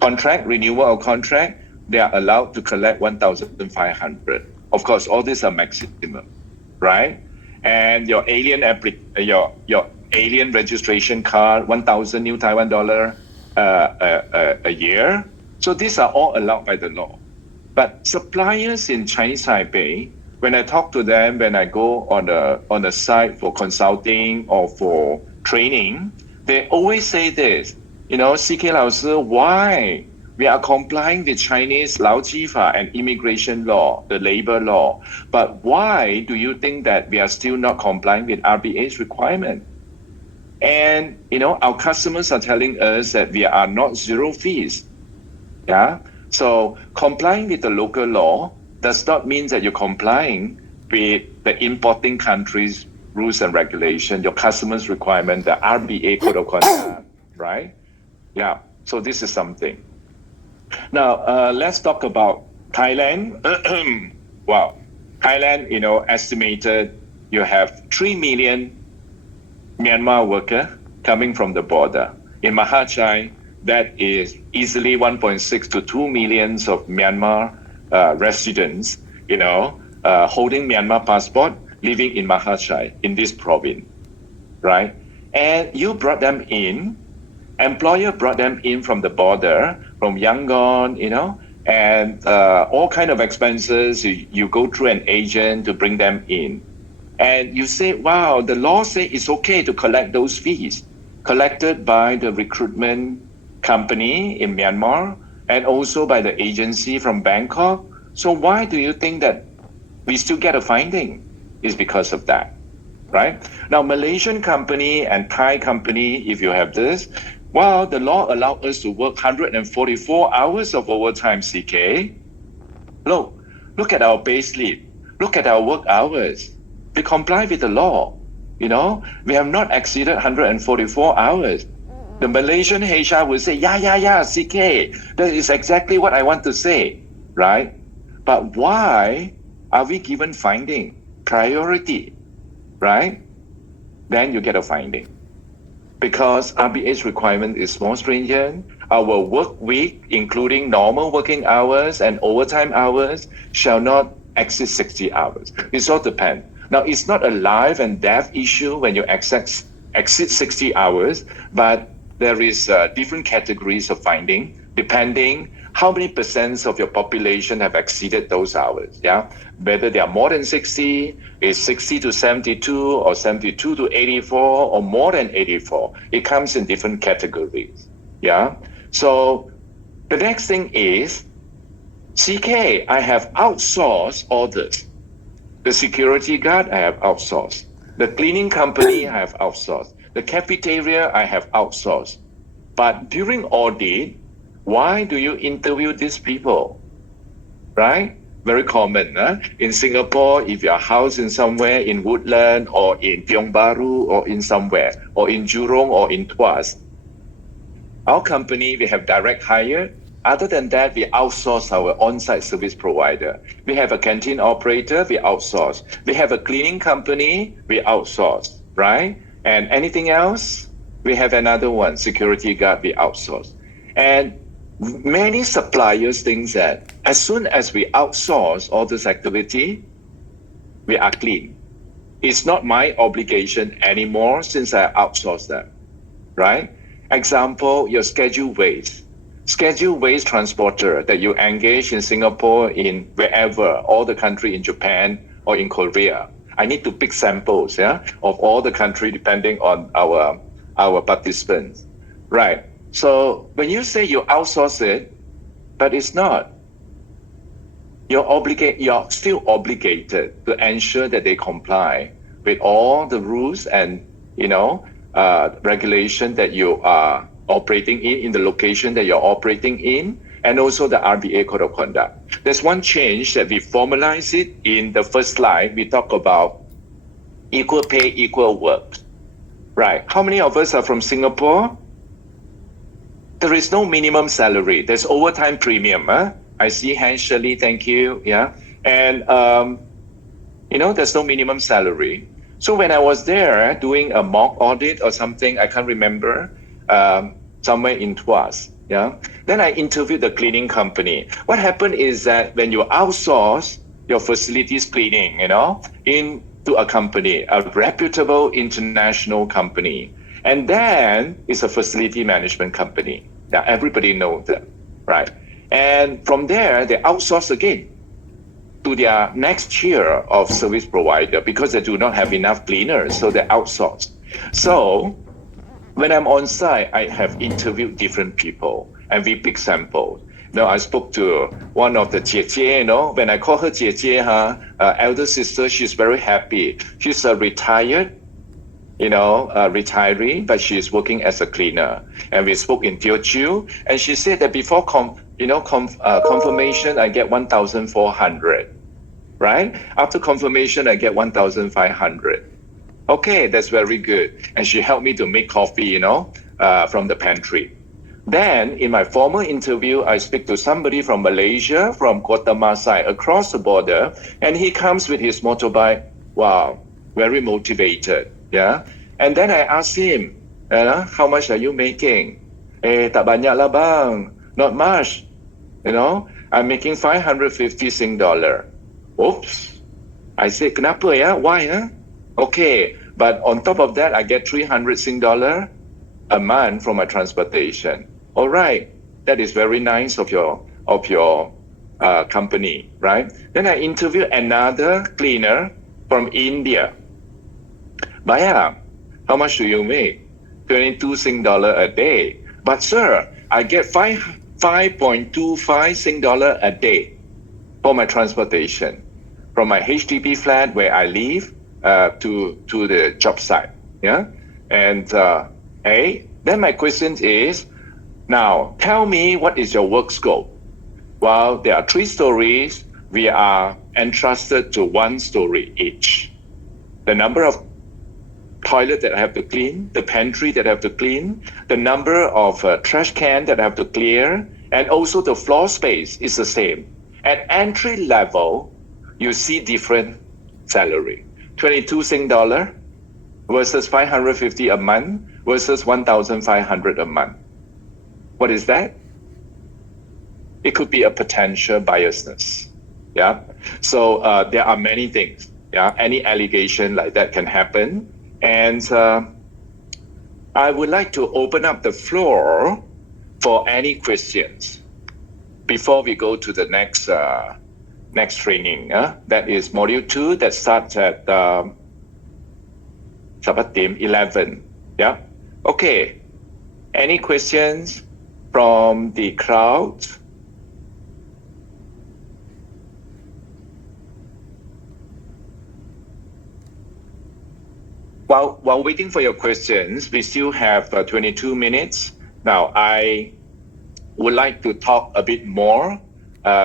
contract, renewal of contract, they are allowed to collect 1,500. Of course, all these are maximum, right? And your alien your alien registration card, 1,000 new Taiwan dollar a year. So these are all allowed by the law. But suppliers in Chinese Taipei, when I talk to them, when I go on a site for consulting or for training, they always say this, CK 老师, why we are complying with Chinese 劳基法 and immigration law, the labor law, but why do you think that we are still not complying with RBA's requirement? And our customers are telling us that we are not zero fees. Yeah. So complying with the local law does not mean that you're complying with the importing country's rules and regulation, your customers' requirement, the RBA code of conduct, right? Yeah. So this is something. Now let's talk about Thailand. Wow. Thailand, estimated you have 3 million Myanmar workers coming from the border. In Mahachai, that is easily 1.6 to 2 millions of Myanmar residents, holding Myanmar passport, living in Mahachai, in this province, right? And you brought them in, employer brought them in from the border, from Yangon, and all kind of expenses. You go through an agent to bring them in. And you say, wow, the law says it's okay to collect those fees collected by the recruitment company in Myanmar and also by the agency from Bangkok. So why do you think that we still get a finding? It's because of that, right? Now, Malaysian company and Thai company, if you have this, well, the law allowed us to work 144 hours of overtime, CK. Look at our pay slip. Look at our work hours. We comply with the law. We have not exceeded 144 hours. The Malaysian HR will say, yeah, CK, that is exactly what I want to say, right? But why are we given finding? Priority, right? Then you get a finding. Because RBH requirement is more stringent, our work week, including normal working hours and overtime hours, shall not exceed 60 hours. It all depends. Now, it's not a life and death issue when you exceed 60 hours, but there is different categories of finding, depending how many percent of your population have exceeded those hours, yeah? Whether they are more than 60, is 60 to 72, or 72 to 84, or more than 84. It comes in different categories, yeah? So the next thing is, CK, I have outsourced all this. The security guard, I have outsourced. The cleaning company, I have outsourced. The cafeteria, I have outsourced. But during audit, why do you interview these people? Right? Very common. Huh? In Singapore, if you're housed in somewhere in Woodland or in Tiong Bahru or in somewhere, or in Jurong or in Tuas, our company, we have direct hire. Other than that, we outsource our on-site service provider. We have a canteen operator, we outsource. We have a cleaning company, we outsource, right? And anything else, we have another one, security guard, we outsource. And many suppliers think that as soon as we outsource all this activity, we are clean. It's not my obligation anymore since I outsource them, right? Example, your scheduled waste. Scheduled waste transporter that you engage in Singapore, in wherever, all the country in Japan or in Korea. I need to pick samples, yeah, of all the country depending on our participants, right? So when you say you outsource it, but it's not. You're still obligated to ensure that they comply with all the rules and regulation that you are operating in the location that you're operating in, and also the RBA Code of Conduct. There's one change that we formalize it in the first slide. We talk about equal pay, equal work. Right. How many of us are from Singapore? There is no minimum salary. There's overtime premium. Huh? I see hands, Shirley, thank you. Yeah. And, there's no minimum salary. So when I was there doing a mock audit or something, I can't remember, somewhere in Tuas, yeah. Then I interviewed the cleaning company. What happened is that when you outsource your facilities cleaning, into a company, a reputable international company, and then it's a facility management company. Yeah, everybody knows that, right? And from there, they outsource again to their next tier of service provider because they do not have enough cleaners, so they outsource. So when I'm on site, I have interviewed different people and we pick samples. I spoke to one of the 姐姐, when I call her 姐姐, elder sister, she's very happy. She's a retired, retiree, but she's working as a cleaner. And we spoke in Teochew, and she said that before confirmation, I get 1,400, right? After confirmation, I get 1,500. Okay, that's very good. And she helped me to make coffee, from the pantry. Then in my formal interview, I speak to somebody from Malaysia, from Kota Masai, across the border, and he comes with his motorbike. Wow, very motivated, yeah. And then I asked him, how much are you making? Tak banyak lah bang, not much. I'm making 550 Sing dollar. Oops. I say, kenapa ya? Why? Okay. But on top of that, I get 300 Sing dollar a month from my transportation. All right. That is very nice of your company, right? Then I interview another cleaner from India. Baya, how much do you make? 22 Sing dollar a day. But sir, I get 5.25 Sing dollar a day for my transportation from my HDB flat where I live to the job site. Yeah, and then my question is, now tell me what is your work scope? Well, there are 3 stories. We are entrusted to 1 story each. The number of toilet that I have to clean, the pantry that I have to clean, the number of trash can that I have to clear, and also the floor space is the same. At entry level, you see different salary. 22 Sing dollar versus 550 a month versus 1,500 a month. What is that? It could be a potential biasness. Yeah. So there are many things. Yeah. Any allegation like that can happen. And I would like to open up the floor for any questions before we go to the next training. That is module 2 that starts at 11. Yeah. Okay. Any questions from the crowd? While waiting for your questions, we still have 22 minutes. Now, I would like to talk a bit more.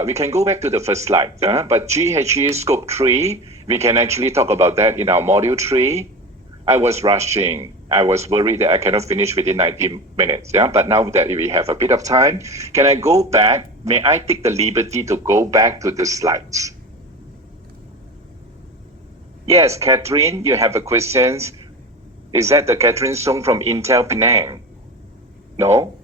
We can go back to the first slide, but GHG Scope 3, we can actually talk about that in our Module 3. I was rushing. I was worried that I cannot finish within 90 minutes. Yeah, but now that we have a bit of time, can I go back? May I take the liberty to go back to the slides? Yes, Catherine, you have a question. Is that the Catherine Song from Intel Penang? No?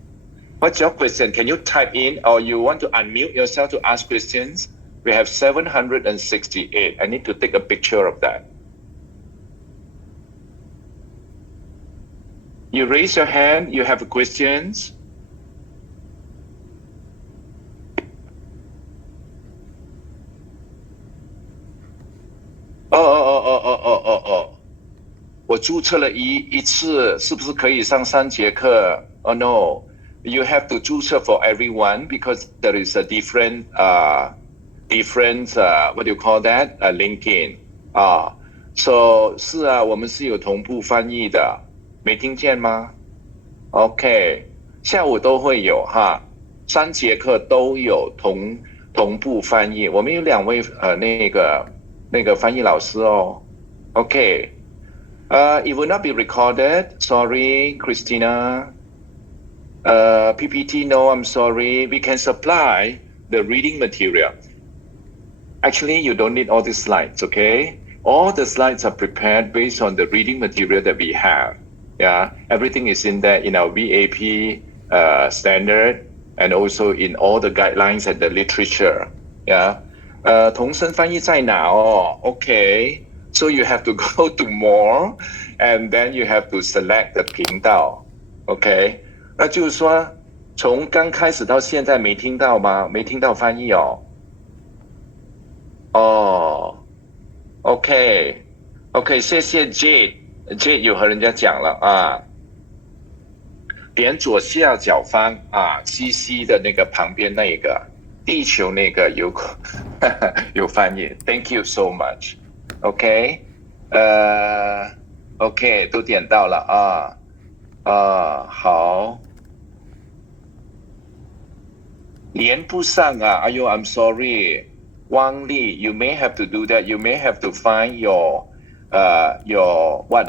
What's your question? Can you type in or you want to unmute yourself to ask questions? We have 768. I need to take a picture of that. You raise your hand, you have questions. Oh. 我注册了一次，是不是可以上3节课 ？Oh no, you have to 注册 for everyone because there is a different what do you call that? Linking So 是啊，我们是有同步翻译的，没听见吗 ？OK， 下午都会有哈，3节课都有同步翻译，我们有2位那个翻译老师哦 ，OK。It will not be recorded. Sorry, Christina. PPT, no, I'm sorry. We can supply the reading material. Actually, you don't need all the slides, okay? All the slides are prepared based on the reading material that we have. Yeah, everything is in there in our VAP standard and also in all the guidelines and the literature. Yeah. 同声翻译在哪哦 Okay.So you have to go to more, and then you have to select the 频道 ，OK？ 那就是说，从刚开始到现在没听到吗？没听到翻译哦。OK， 谢谢 Jade 有和人家讲了啊。点左下角方啊 ，CC 的那个旁边那一个地球那个有翻译 ，Thank you so much。OK， OK， 都点到了好，连不上啊，哎呦 ，I'm sorry， Wang Li， you may have to do that. You may have to find your what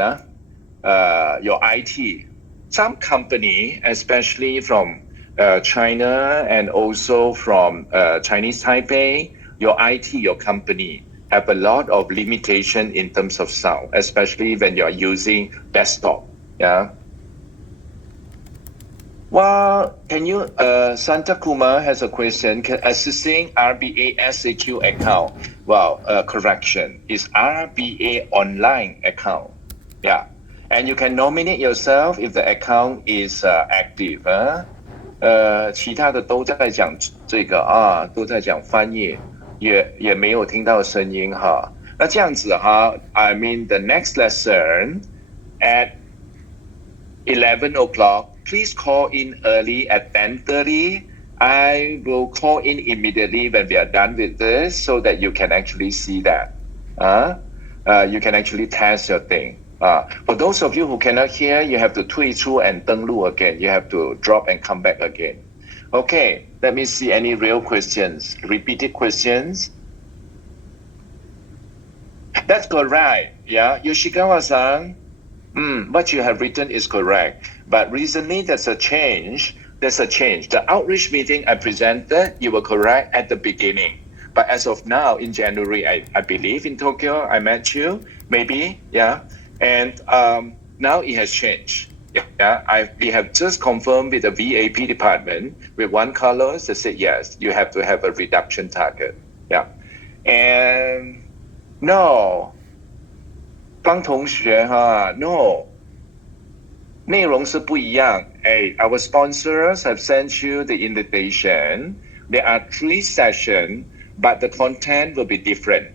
your IT. Some company, especially from China and also from Chinese Taipei, your IT, your company have a lot of limitation in terms of sound, especially when you're using desktop. Yeah. Well, can you, Santa Kumar has a question. Can assisting RBA SAQ account? Well, correction, is RBA online account. Yeah. And you can nominate yourself if the account is active. 其他的都在讲这个啊，都在讲翻译，也没有听到声音哈。那这样子哈 I mean the next lesson at 11 o'clock, please call in early at 10:30. I will call in immediately when we are done with this so that you can actually see that. You can actually test your thing. For those of you who cannot hear, you have to 退出 and 登录 again. You have to drop and come back again. Okay, let me see any real questions. Repeated questions. That's correct. Yeah, Yoshikawa-san. What you have written is correct. But recently there's a change. The outreach meeting I presented, you were correct at the beginning. But as of now, in January, I believe in Tokyo, I met you, maybe, yeah. And now it has changed. Yeah, we have just confirmed with the VAP department with one Carlos that said, yes, you have to have a reduction target. Yeah. And no, 方同学哈 no 内容是不一样 our sponsors have sent you the invitation. There are 3 sessions, but the content will be different.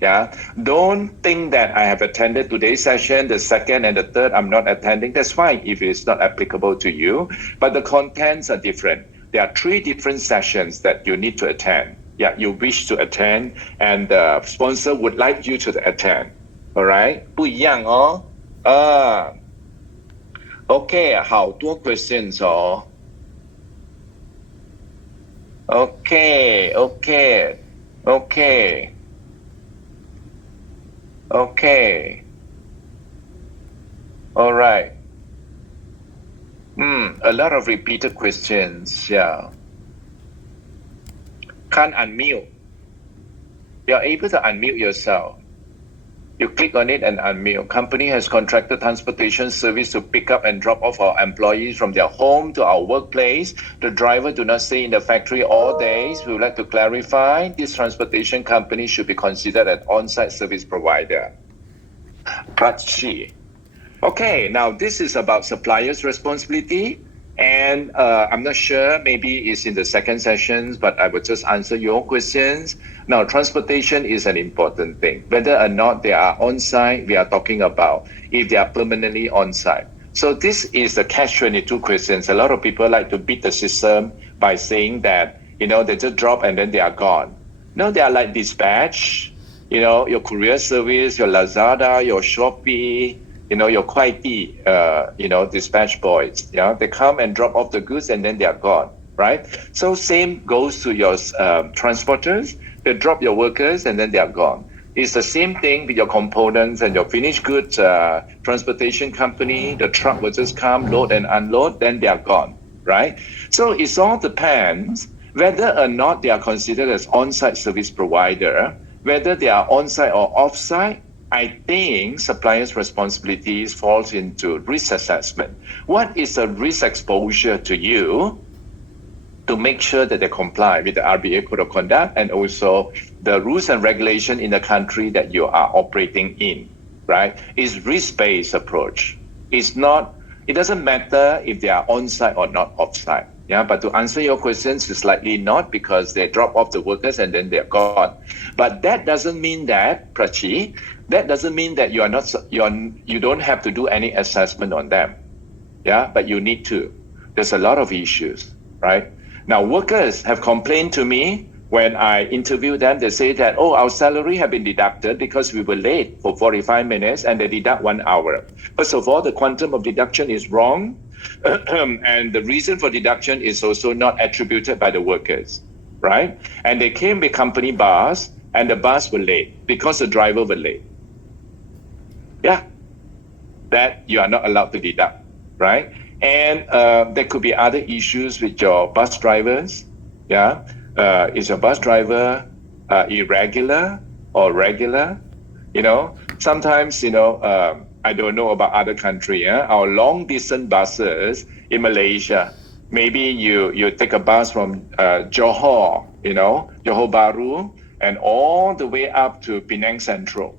Yeah, don't think that I have attended today's session, the second and the third I'm not attending. That's fine if it's not applicable to you, but the contents are different. There are 3 different sessions that you need to attend. Yeah, you wish to attend, and the sponsor would like you to attend. All right, 不一样哦。OK， 好多 questions 哦。OK， all right. A lot of repeated questions. Yeah. Can't unmute. You're able to unmute yourself. You click on it and unmute. Company has contracted transportation service to pick up and drop off our employees from their home to our workplace. The driver do not stay in the factory all days. We would like to clarify this transportation company should be considered an on-site service provider. Prachi. Okay, now this is about supplier's responsibility. And I'm not sure, maybe it's in the second sessions, but I will just answer your questions. Now, transportation is an important thing. Whether or not they are on-site, we are talking about if they are permanently on-site. So this is the catch-22 questions. A lot of people like to beat the system by saying that, they just drop and then they are gone. No, they are like dispatch, your courier service, your Lazada, your Shopee, your 快递, dispatch boys, they come and drop off the goods and then they are gone, right? So same goes to your transporters. They drop your workers and then they are gone. It's the same thing with your components and your finished goods transportation company. The truck will just come, load and unload, then they are gone, right? So it all depends whether or not they are considered as on-site service provider, whether they are on-site or off-site. I think supplier's responsibilities falls into risk assessment. What is the risk exposure to you to make sure that they comply with the RBA Code of Conduct and also the rules and regulation in the country that you are operating in, right? It's risk-based approach. It doesn't matter if they are on-site or not off-site. Yeah, but to answer your questions, it's likely not because they drop off the workers and then they're gone. But that doesn't mean that, Prachi, that doesn't mean that you don't have to do any assessment on them. Yeah, but you need to. There's a lot of issues, right? Now, workers have complained to me when I interview them. They say that, our salary have been deducted because we were late for 45 minutes and they deduct 1 hour. First of all, the quantum of deduction is wrong. And the reason for deduction is also not attributed by the workers, right? And they came with company bus and the bus were late because the driver were late. Yeah, that you are not allowed to deduct, right? And there could be other issues with your bus drivers. Yeah, is your bus driver irregular or regular? Sometimes I don't know about other country. Our long distance buses in Malaysia, maybe you take a bus from Johor, Johor Bahru, and all the way up to Penang Central.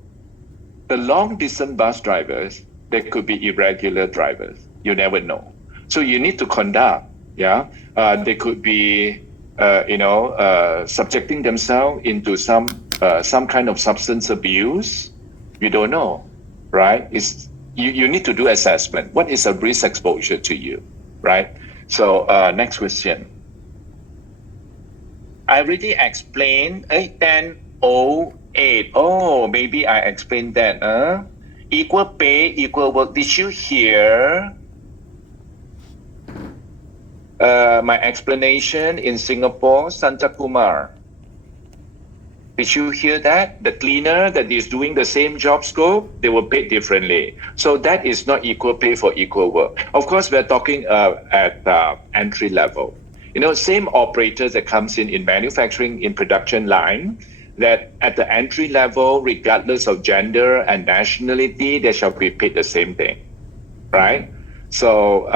The long distance bus drivers, they could be irregular drivers. You never know. So you need to conduct. They could be, subjecting themselves into some kind of substance abuse. You don't know, right? You need to do assessment. What is a risk exposure to you, right? So next question. I already explained 10:08. Oh, maybe I explained that. Equal pay, equal work. Did you hear my explanation in Singapore, Santakumar? Did you hear that? The cleaner that is doing the same job scope, they were paid differently. So that is not equal pay for equal work. Of course, we're talking at entry level. Same operator that comes in manufacturing, in production line, that at the entry level, regardless of gender and nationality, they shall be paid the same thing, right? So,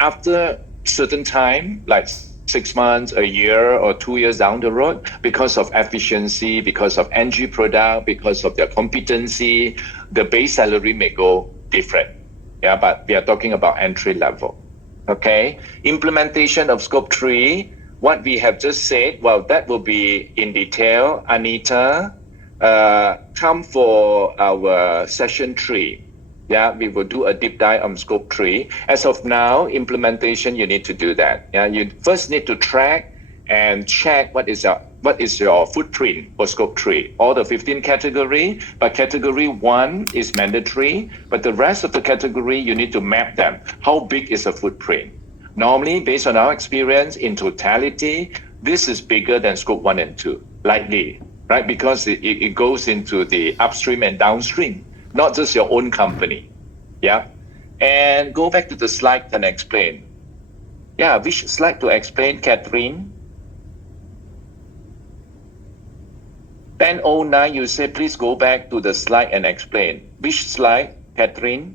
after certain time, like 6 months, a year, or 2 years down the road, because of efficiency, because of NG product, because of their competency, the base salary may go different. But we are talking about entry level. Okay, implementation of scope 3, what we have just said, that will be in detail. Anita, come for our session 3. We will do a deep dive on scope 3. As of now, implementation, you need to do that. You first need to track and check what is your footprint for scope 3. All the 15 category, but category 1 is mandatory, but the rest of the category, you need to map them. How big is the footprint? Normally, based on our experience, in totality, this is bigger than scope 1 and 2, likely, right? Because it goes into the upstream and downstream, not just your own company. And go back to the slide and explain. Which slide to explain, Catherine? 10:09, you say, please go back to the slide and explain. Which slide, Catherine?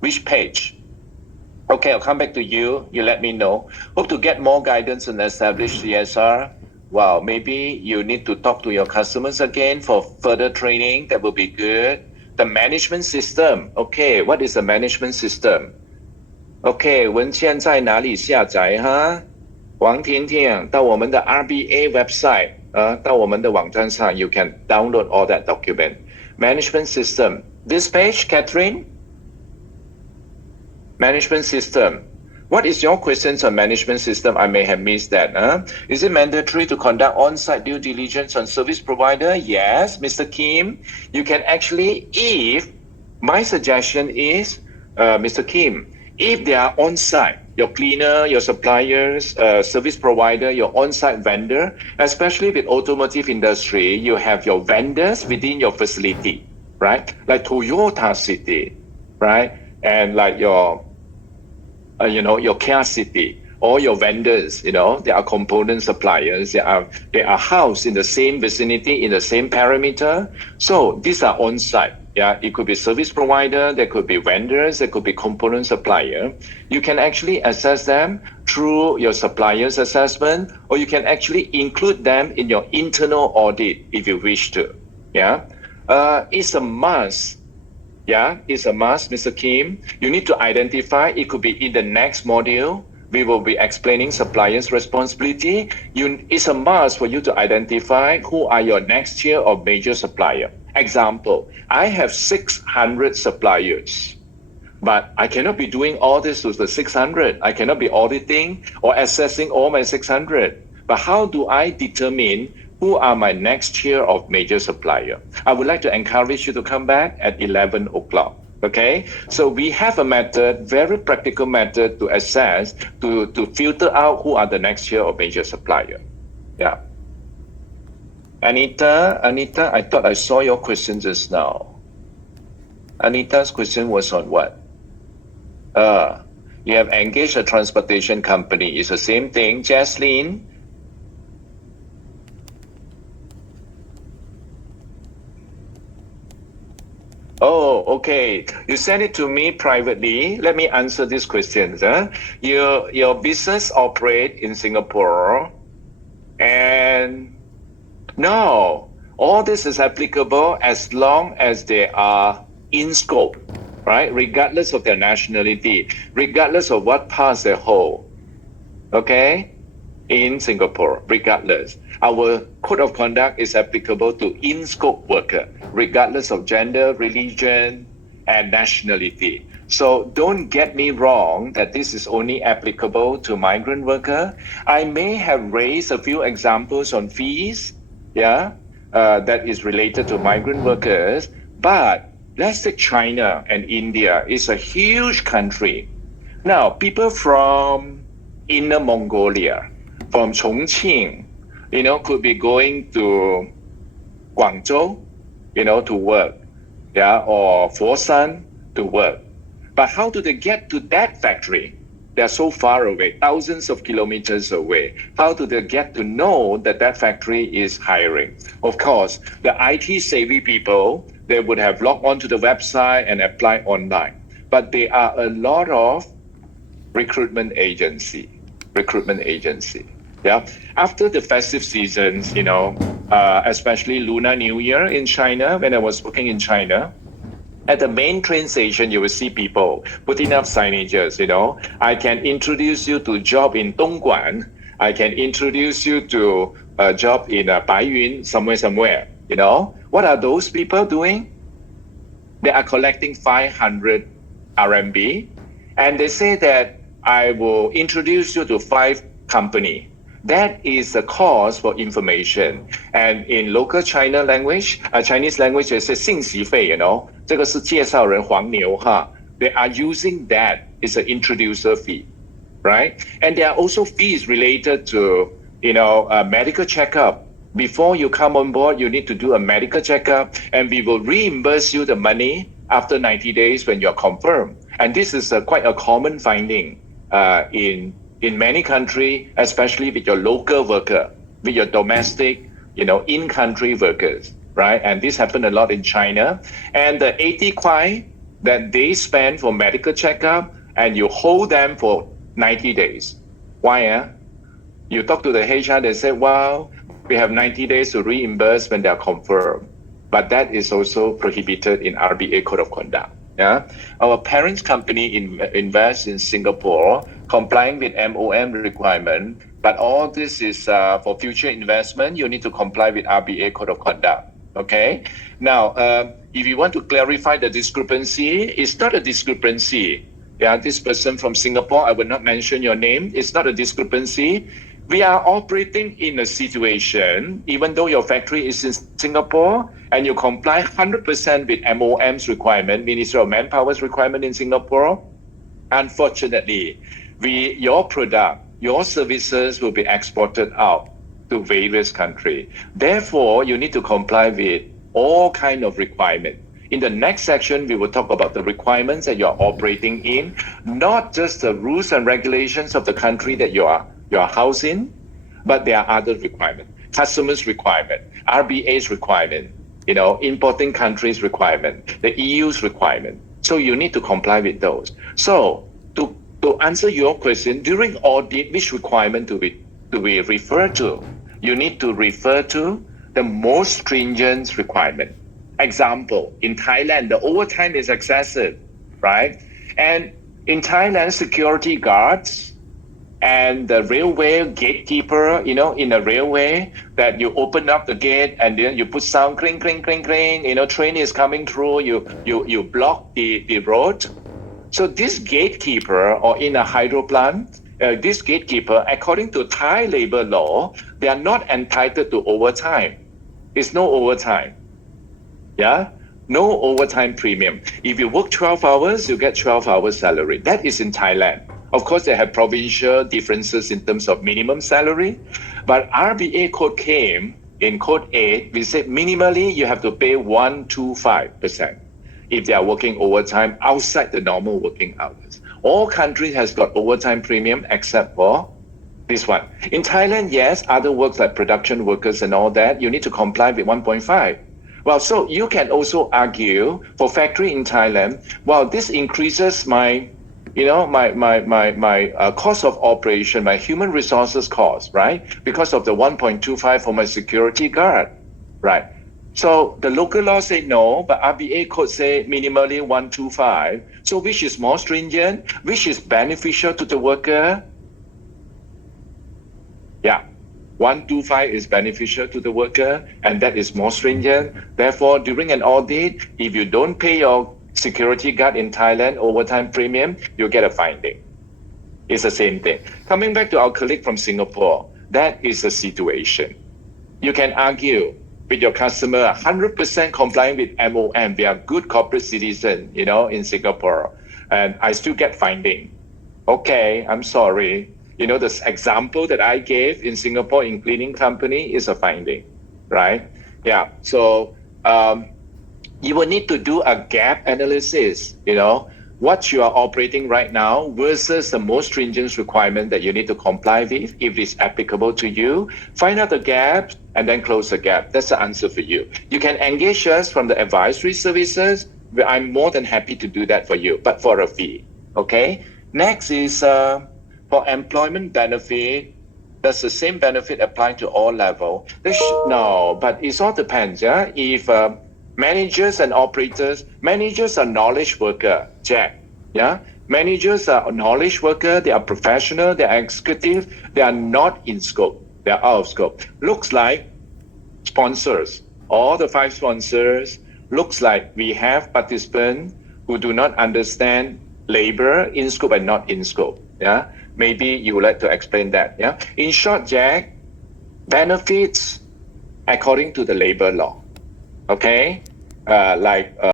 Which page? Okay, I'll come back to you. You let me know. Hope to get more guidance and establish CSR. Maybe you need to talk to your customers again for further training. That will be good. The management system. Okay, what is the management system? Okay, 文件在哪里下载哈？王婷婷，到我们的 RBA website，到我们的网站上 you can download all that document. Management system. This page, Catherine? Management system. What is your questions on management system? I may have missed that. Is it mandatory to conduct on-site due diligence on service provider? Yes, Mr. Kim. You can actually, if my suggestion is, Mr. Kim, if they are on-site, your cleaner, your suppliers, service provider, your on-site vendor, especially with automotive industry, you have your vendors within your facility, right? Like Toyota City, right? And like your Kia City, all your vendors, they are component suppliers. They are housed in the same vicinity, in the same parameter. So these are on-site. It could be service provider, there could be vendors, there could be component supplier. You can actually assess them through your supplier's assessment, or you can actually include them in your internal audit if you wish to. It's a must. It's a must, Mr. Kim. You need to identify, it could be in the next module. We will be explaining supplier's responsibility. It's a must for you to identify who are your next tier of major supplier. Example, I have 600 suppliers, but I cannot be doing all this with the 600. I cannot be auditing or assessing all my 600. But how do I determine who are my next tier of major supplier? I would like to encourage you to come back at 11 o'clock. Okay, so we have a method, very practical method to assess, to filter out who are the next tier of major supplier. Anita, I thought I saw your question just now. Anita's question was on what? You have engaged a transportation company. It's the same thing. Jaslyn? Oh, okay. You send it to me privately. Let me answer these questions. Your business operate in Singapore, and no, all this is applicable as long as they are in scope, right? Regardless of their nationality, regardless of what pass they hold. Okay, in Singapore, regardless. Our code of conduct is applicable to in-scope worker, regardless of gender, religion, and nationality. So don't get me wrong that this is only applicable to migrant worker. I may have raised a few examples on fees, yeah, that is related to migrant workers. But let's take China and India. It's a huge country. Now, people from Inner Mongolia, from Chongqing, could be going to Guangzhou, to work, yeah, or Foshan to work. But how do they get to that factory? They're so far away, thousands of kilometers away. How do they get to know that that factory is hiring? Of course, the IT savvy people, they would have logged onto the website and applied online. But there are a lot of recruitment agency. Yeah. After the festive seasons, especially Lunar New Year in China, when I was working in China, at the main train station, you will see people putting up signages, I can introduce you to job in Dongguan. I can introduce you to a job in Baiyun, somewhere. What are those people doing? They are collecting 500 RMB, and they say that I will introduce you to 5 company. That is the cost for information. And in local Chinese language, they say 信息费, 这个是介绍人黄牛哈. They are using that. It's an introducer fee, right? And there are also fees related to, medical checkup. Before you come on board, you need to do a medical checkup, and we will reimburse you the money after 90 days when you're confirmed. And this is quite a common finding in many countries, especially with your local worker, with your domestic, in-country workers, right? And this happened a lot in China. And the 80 kwai that they spend for medical checkup, and you hold them for 90 days. Why? You talk to the HR, they say, well, we have 90 days to reimburse when they're confirmed. But that is also prohibited in RBA Code of Conduct. Yeah, our parent company invests in Singapore, complying with MOM requirement. But all this is for future investment. You need to comply with RBA Code of Conduct. Okay. Now, if you want to clarify the discrepancy, it's not a discrepancy. Yeah, this person from Singapore, I will not mention your name. It's not a discrepancy. We are operating in a situation, even though your factory is in Singapore and you comply 100% with MOM's requirement, Ministry of Manpower's requirement in Singapore, unfortunately, your product, your services will be exported out to various countries. Therefore, you need to comply with all kind of requirements. In the next section, we will talk about the requirements that you're operating in, not just the rules and regulations of the country that you are housed in, but there are other requirements, customers' requirement, RBA's requirement, importing countries' requirement, the EU's requirement. So you need to comply with those. So to answer your question, during audit, which requirement do we refer to? You need to refer to the most stringent requirement. Example, in Thailand, the overtime is excessive, right? And in Thailand, security guards and the railway gatekeeper, in a railway, that you open up the gate and then you put sound, cling, cling, cling, cling, train is coming through, you block the road. So this gatekeeper, or in a hydro plant, this gatekeeper, according to Thai labor law, they are not entitled to overtime. It's no overtime. Yeah, no overtime premium. If you work 12 hours, you get 12 hours salary. That is in Thailand. Of course, they have provincial differences in terms of minimum salary, but RBA code came in code 8. We said minimally you have to pay 125% if they are working overtime outside the normal working hours. All countries has got overtime premium except for this one. In Thailand, yes, other works like production workers and all that, you need to comply with 1.5. Well, so you can also argue for factory in Thailand, well, this increases my, cost of operation, my human resources cost, right? Because of the 1.25 for my security guard, right? So the local law say no, but RBA code say minimally 125. So which is more stringent? Which is beneficial to the worker? Yeah. 125 is beneficial to the worker, and that is more stringent. Therefore, during an audit, if you don't pay your security guard in Thailand overtime premium, you get a finding. It's the same thing. Coming back to our colleague from Singapore, that is a situation. You can argue with your customer 100% complying with MOM. We are good corporate citizen, in Singapore, and I still get finding. Okay, I'm sorry. This example that I gave in Singapore in cleaning company is a finding, right? Yeah. So you will need to do a gap analysis, what you are operating right now versus the most stringent requirement that you need to comply with, if it's applicable to you. Find out the gap and then close the gap. That's the answer for you. You can engage us from the advisory services. I'm more than happy to do that for you, but for a fee. Okay. Next is for employment benefit. Does the same benefit apply to all level? No, but it all depends. Yeah, if managers and operators, managers are knowledge worker, Jack. Yeah, managers are knowledge worker. They are professional. They are executive. They are not in scope. They are out of scope. Looks like sponsors, all the 5 sponsors. Looks like we have participants who do not understand labor in scope and not in scope. Yeah, maybe you would like to explain that. Yeah, in short, Jack, benefits according to the labor law. Okay, like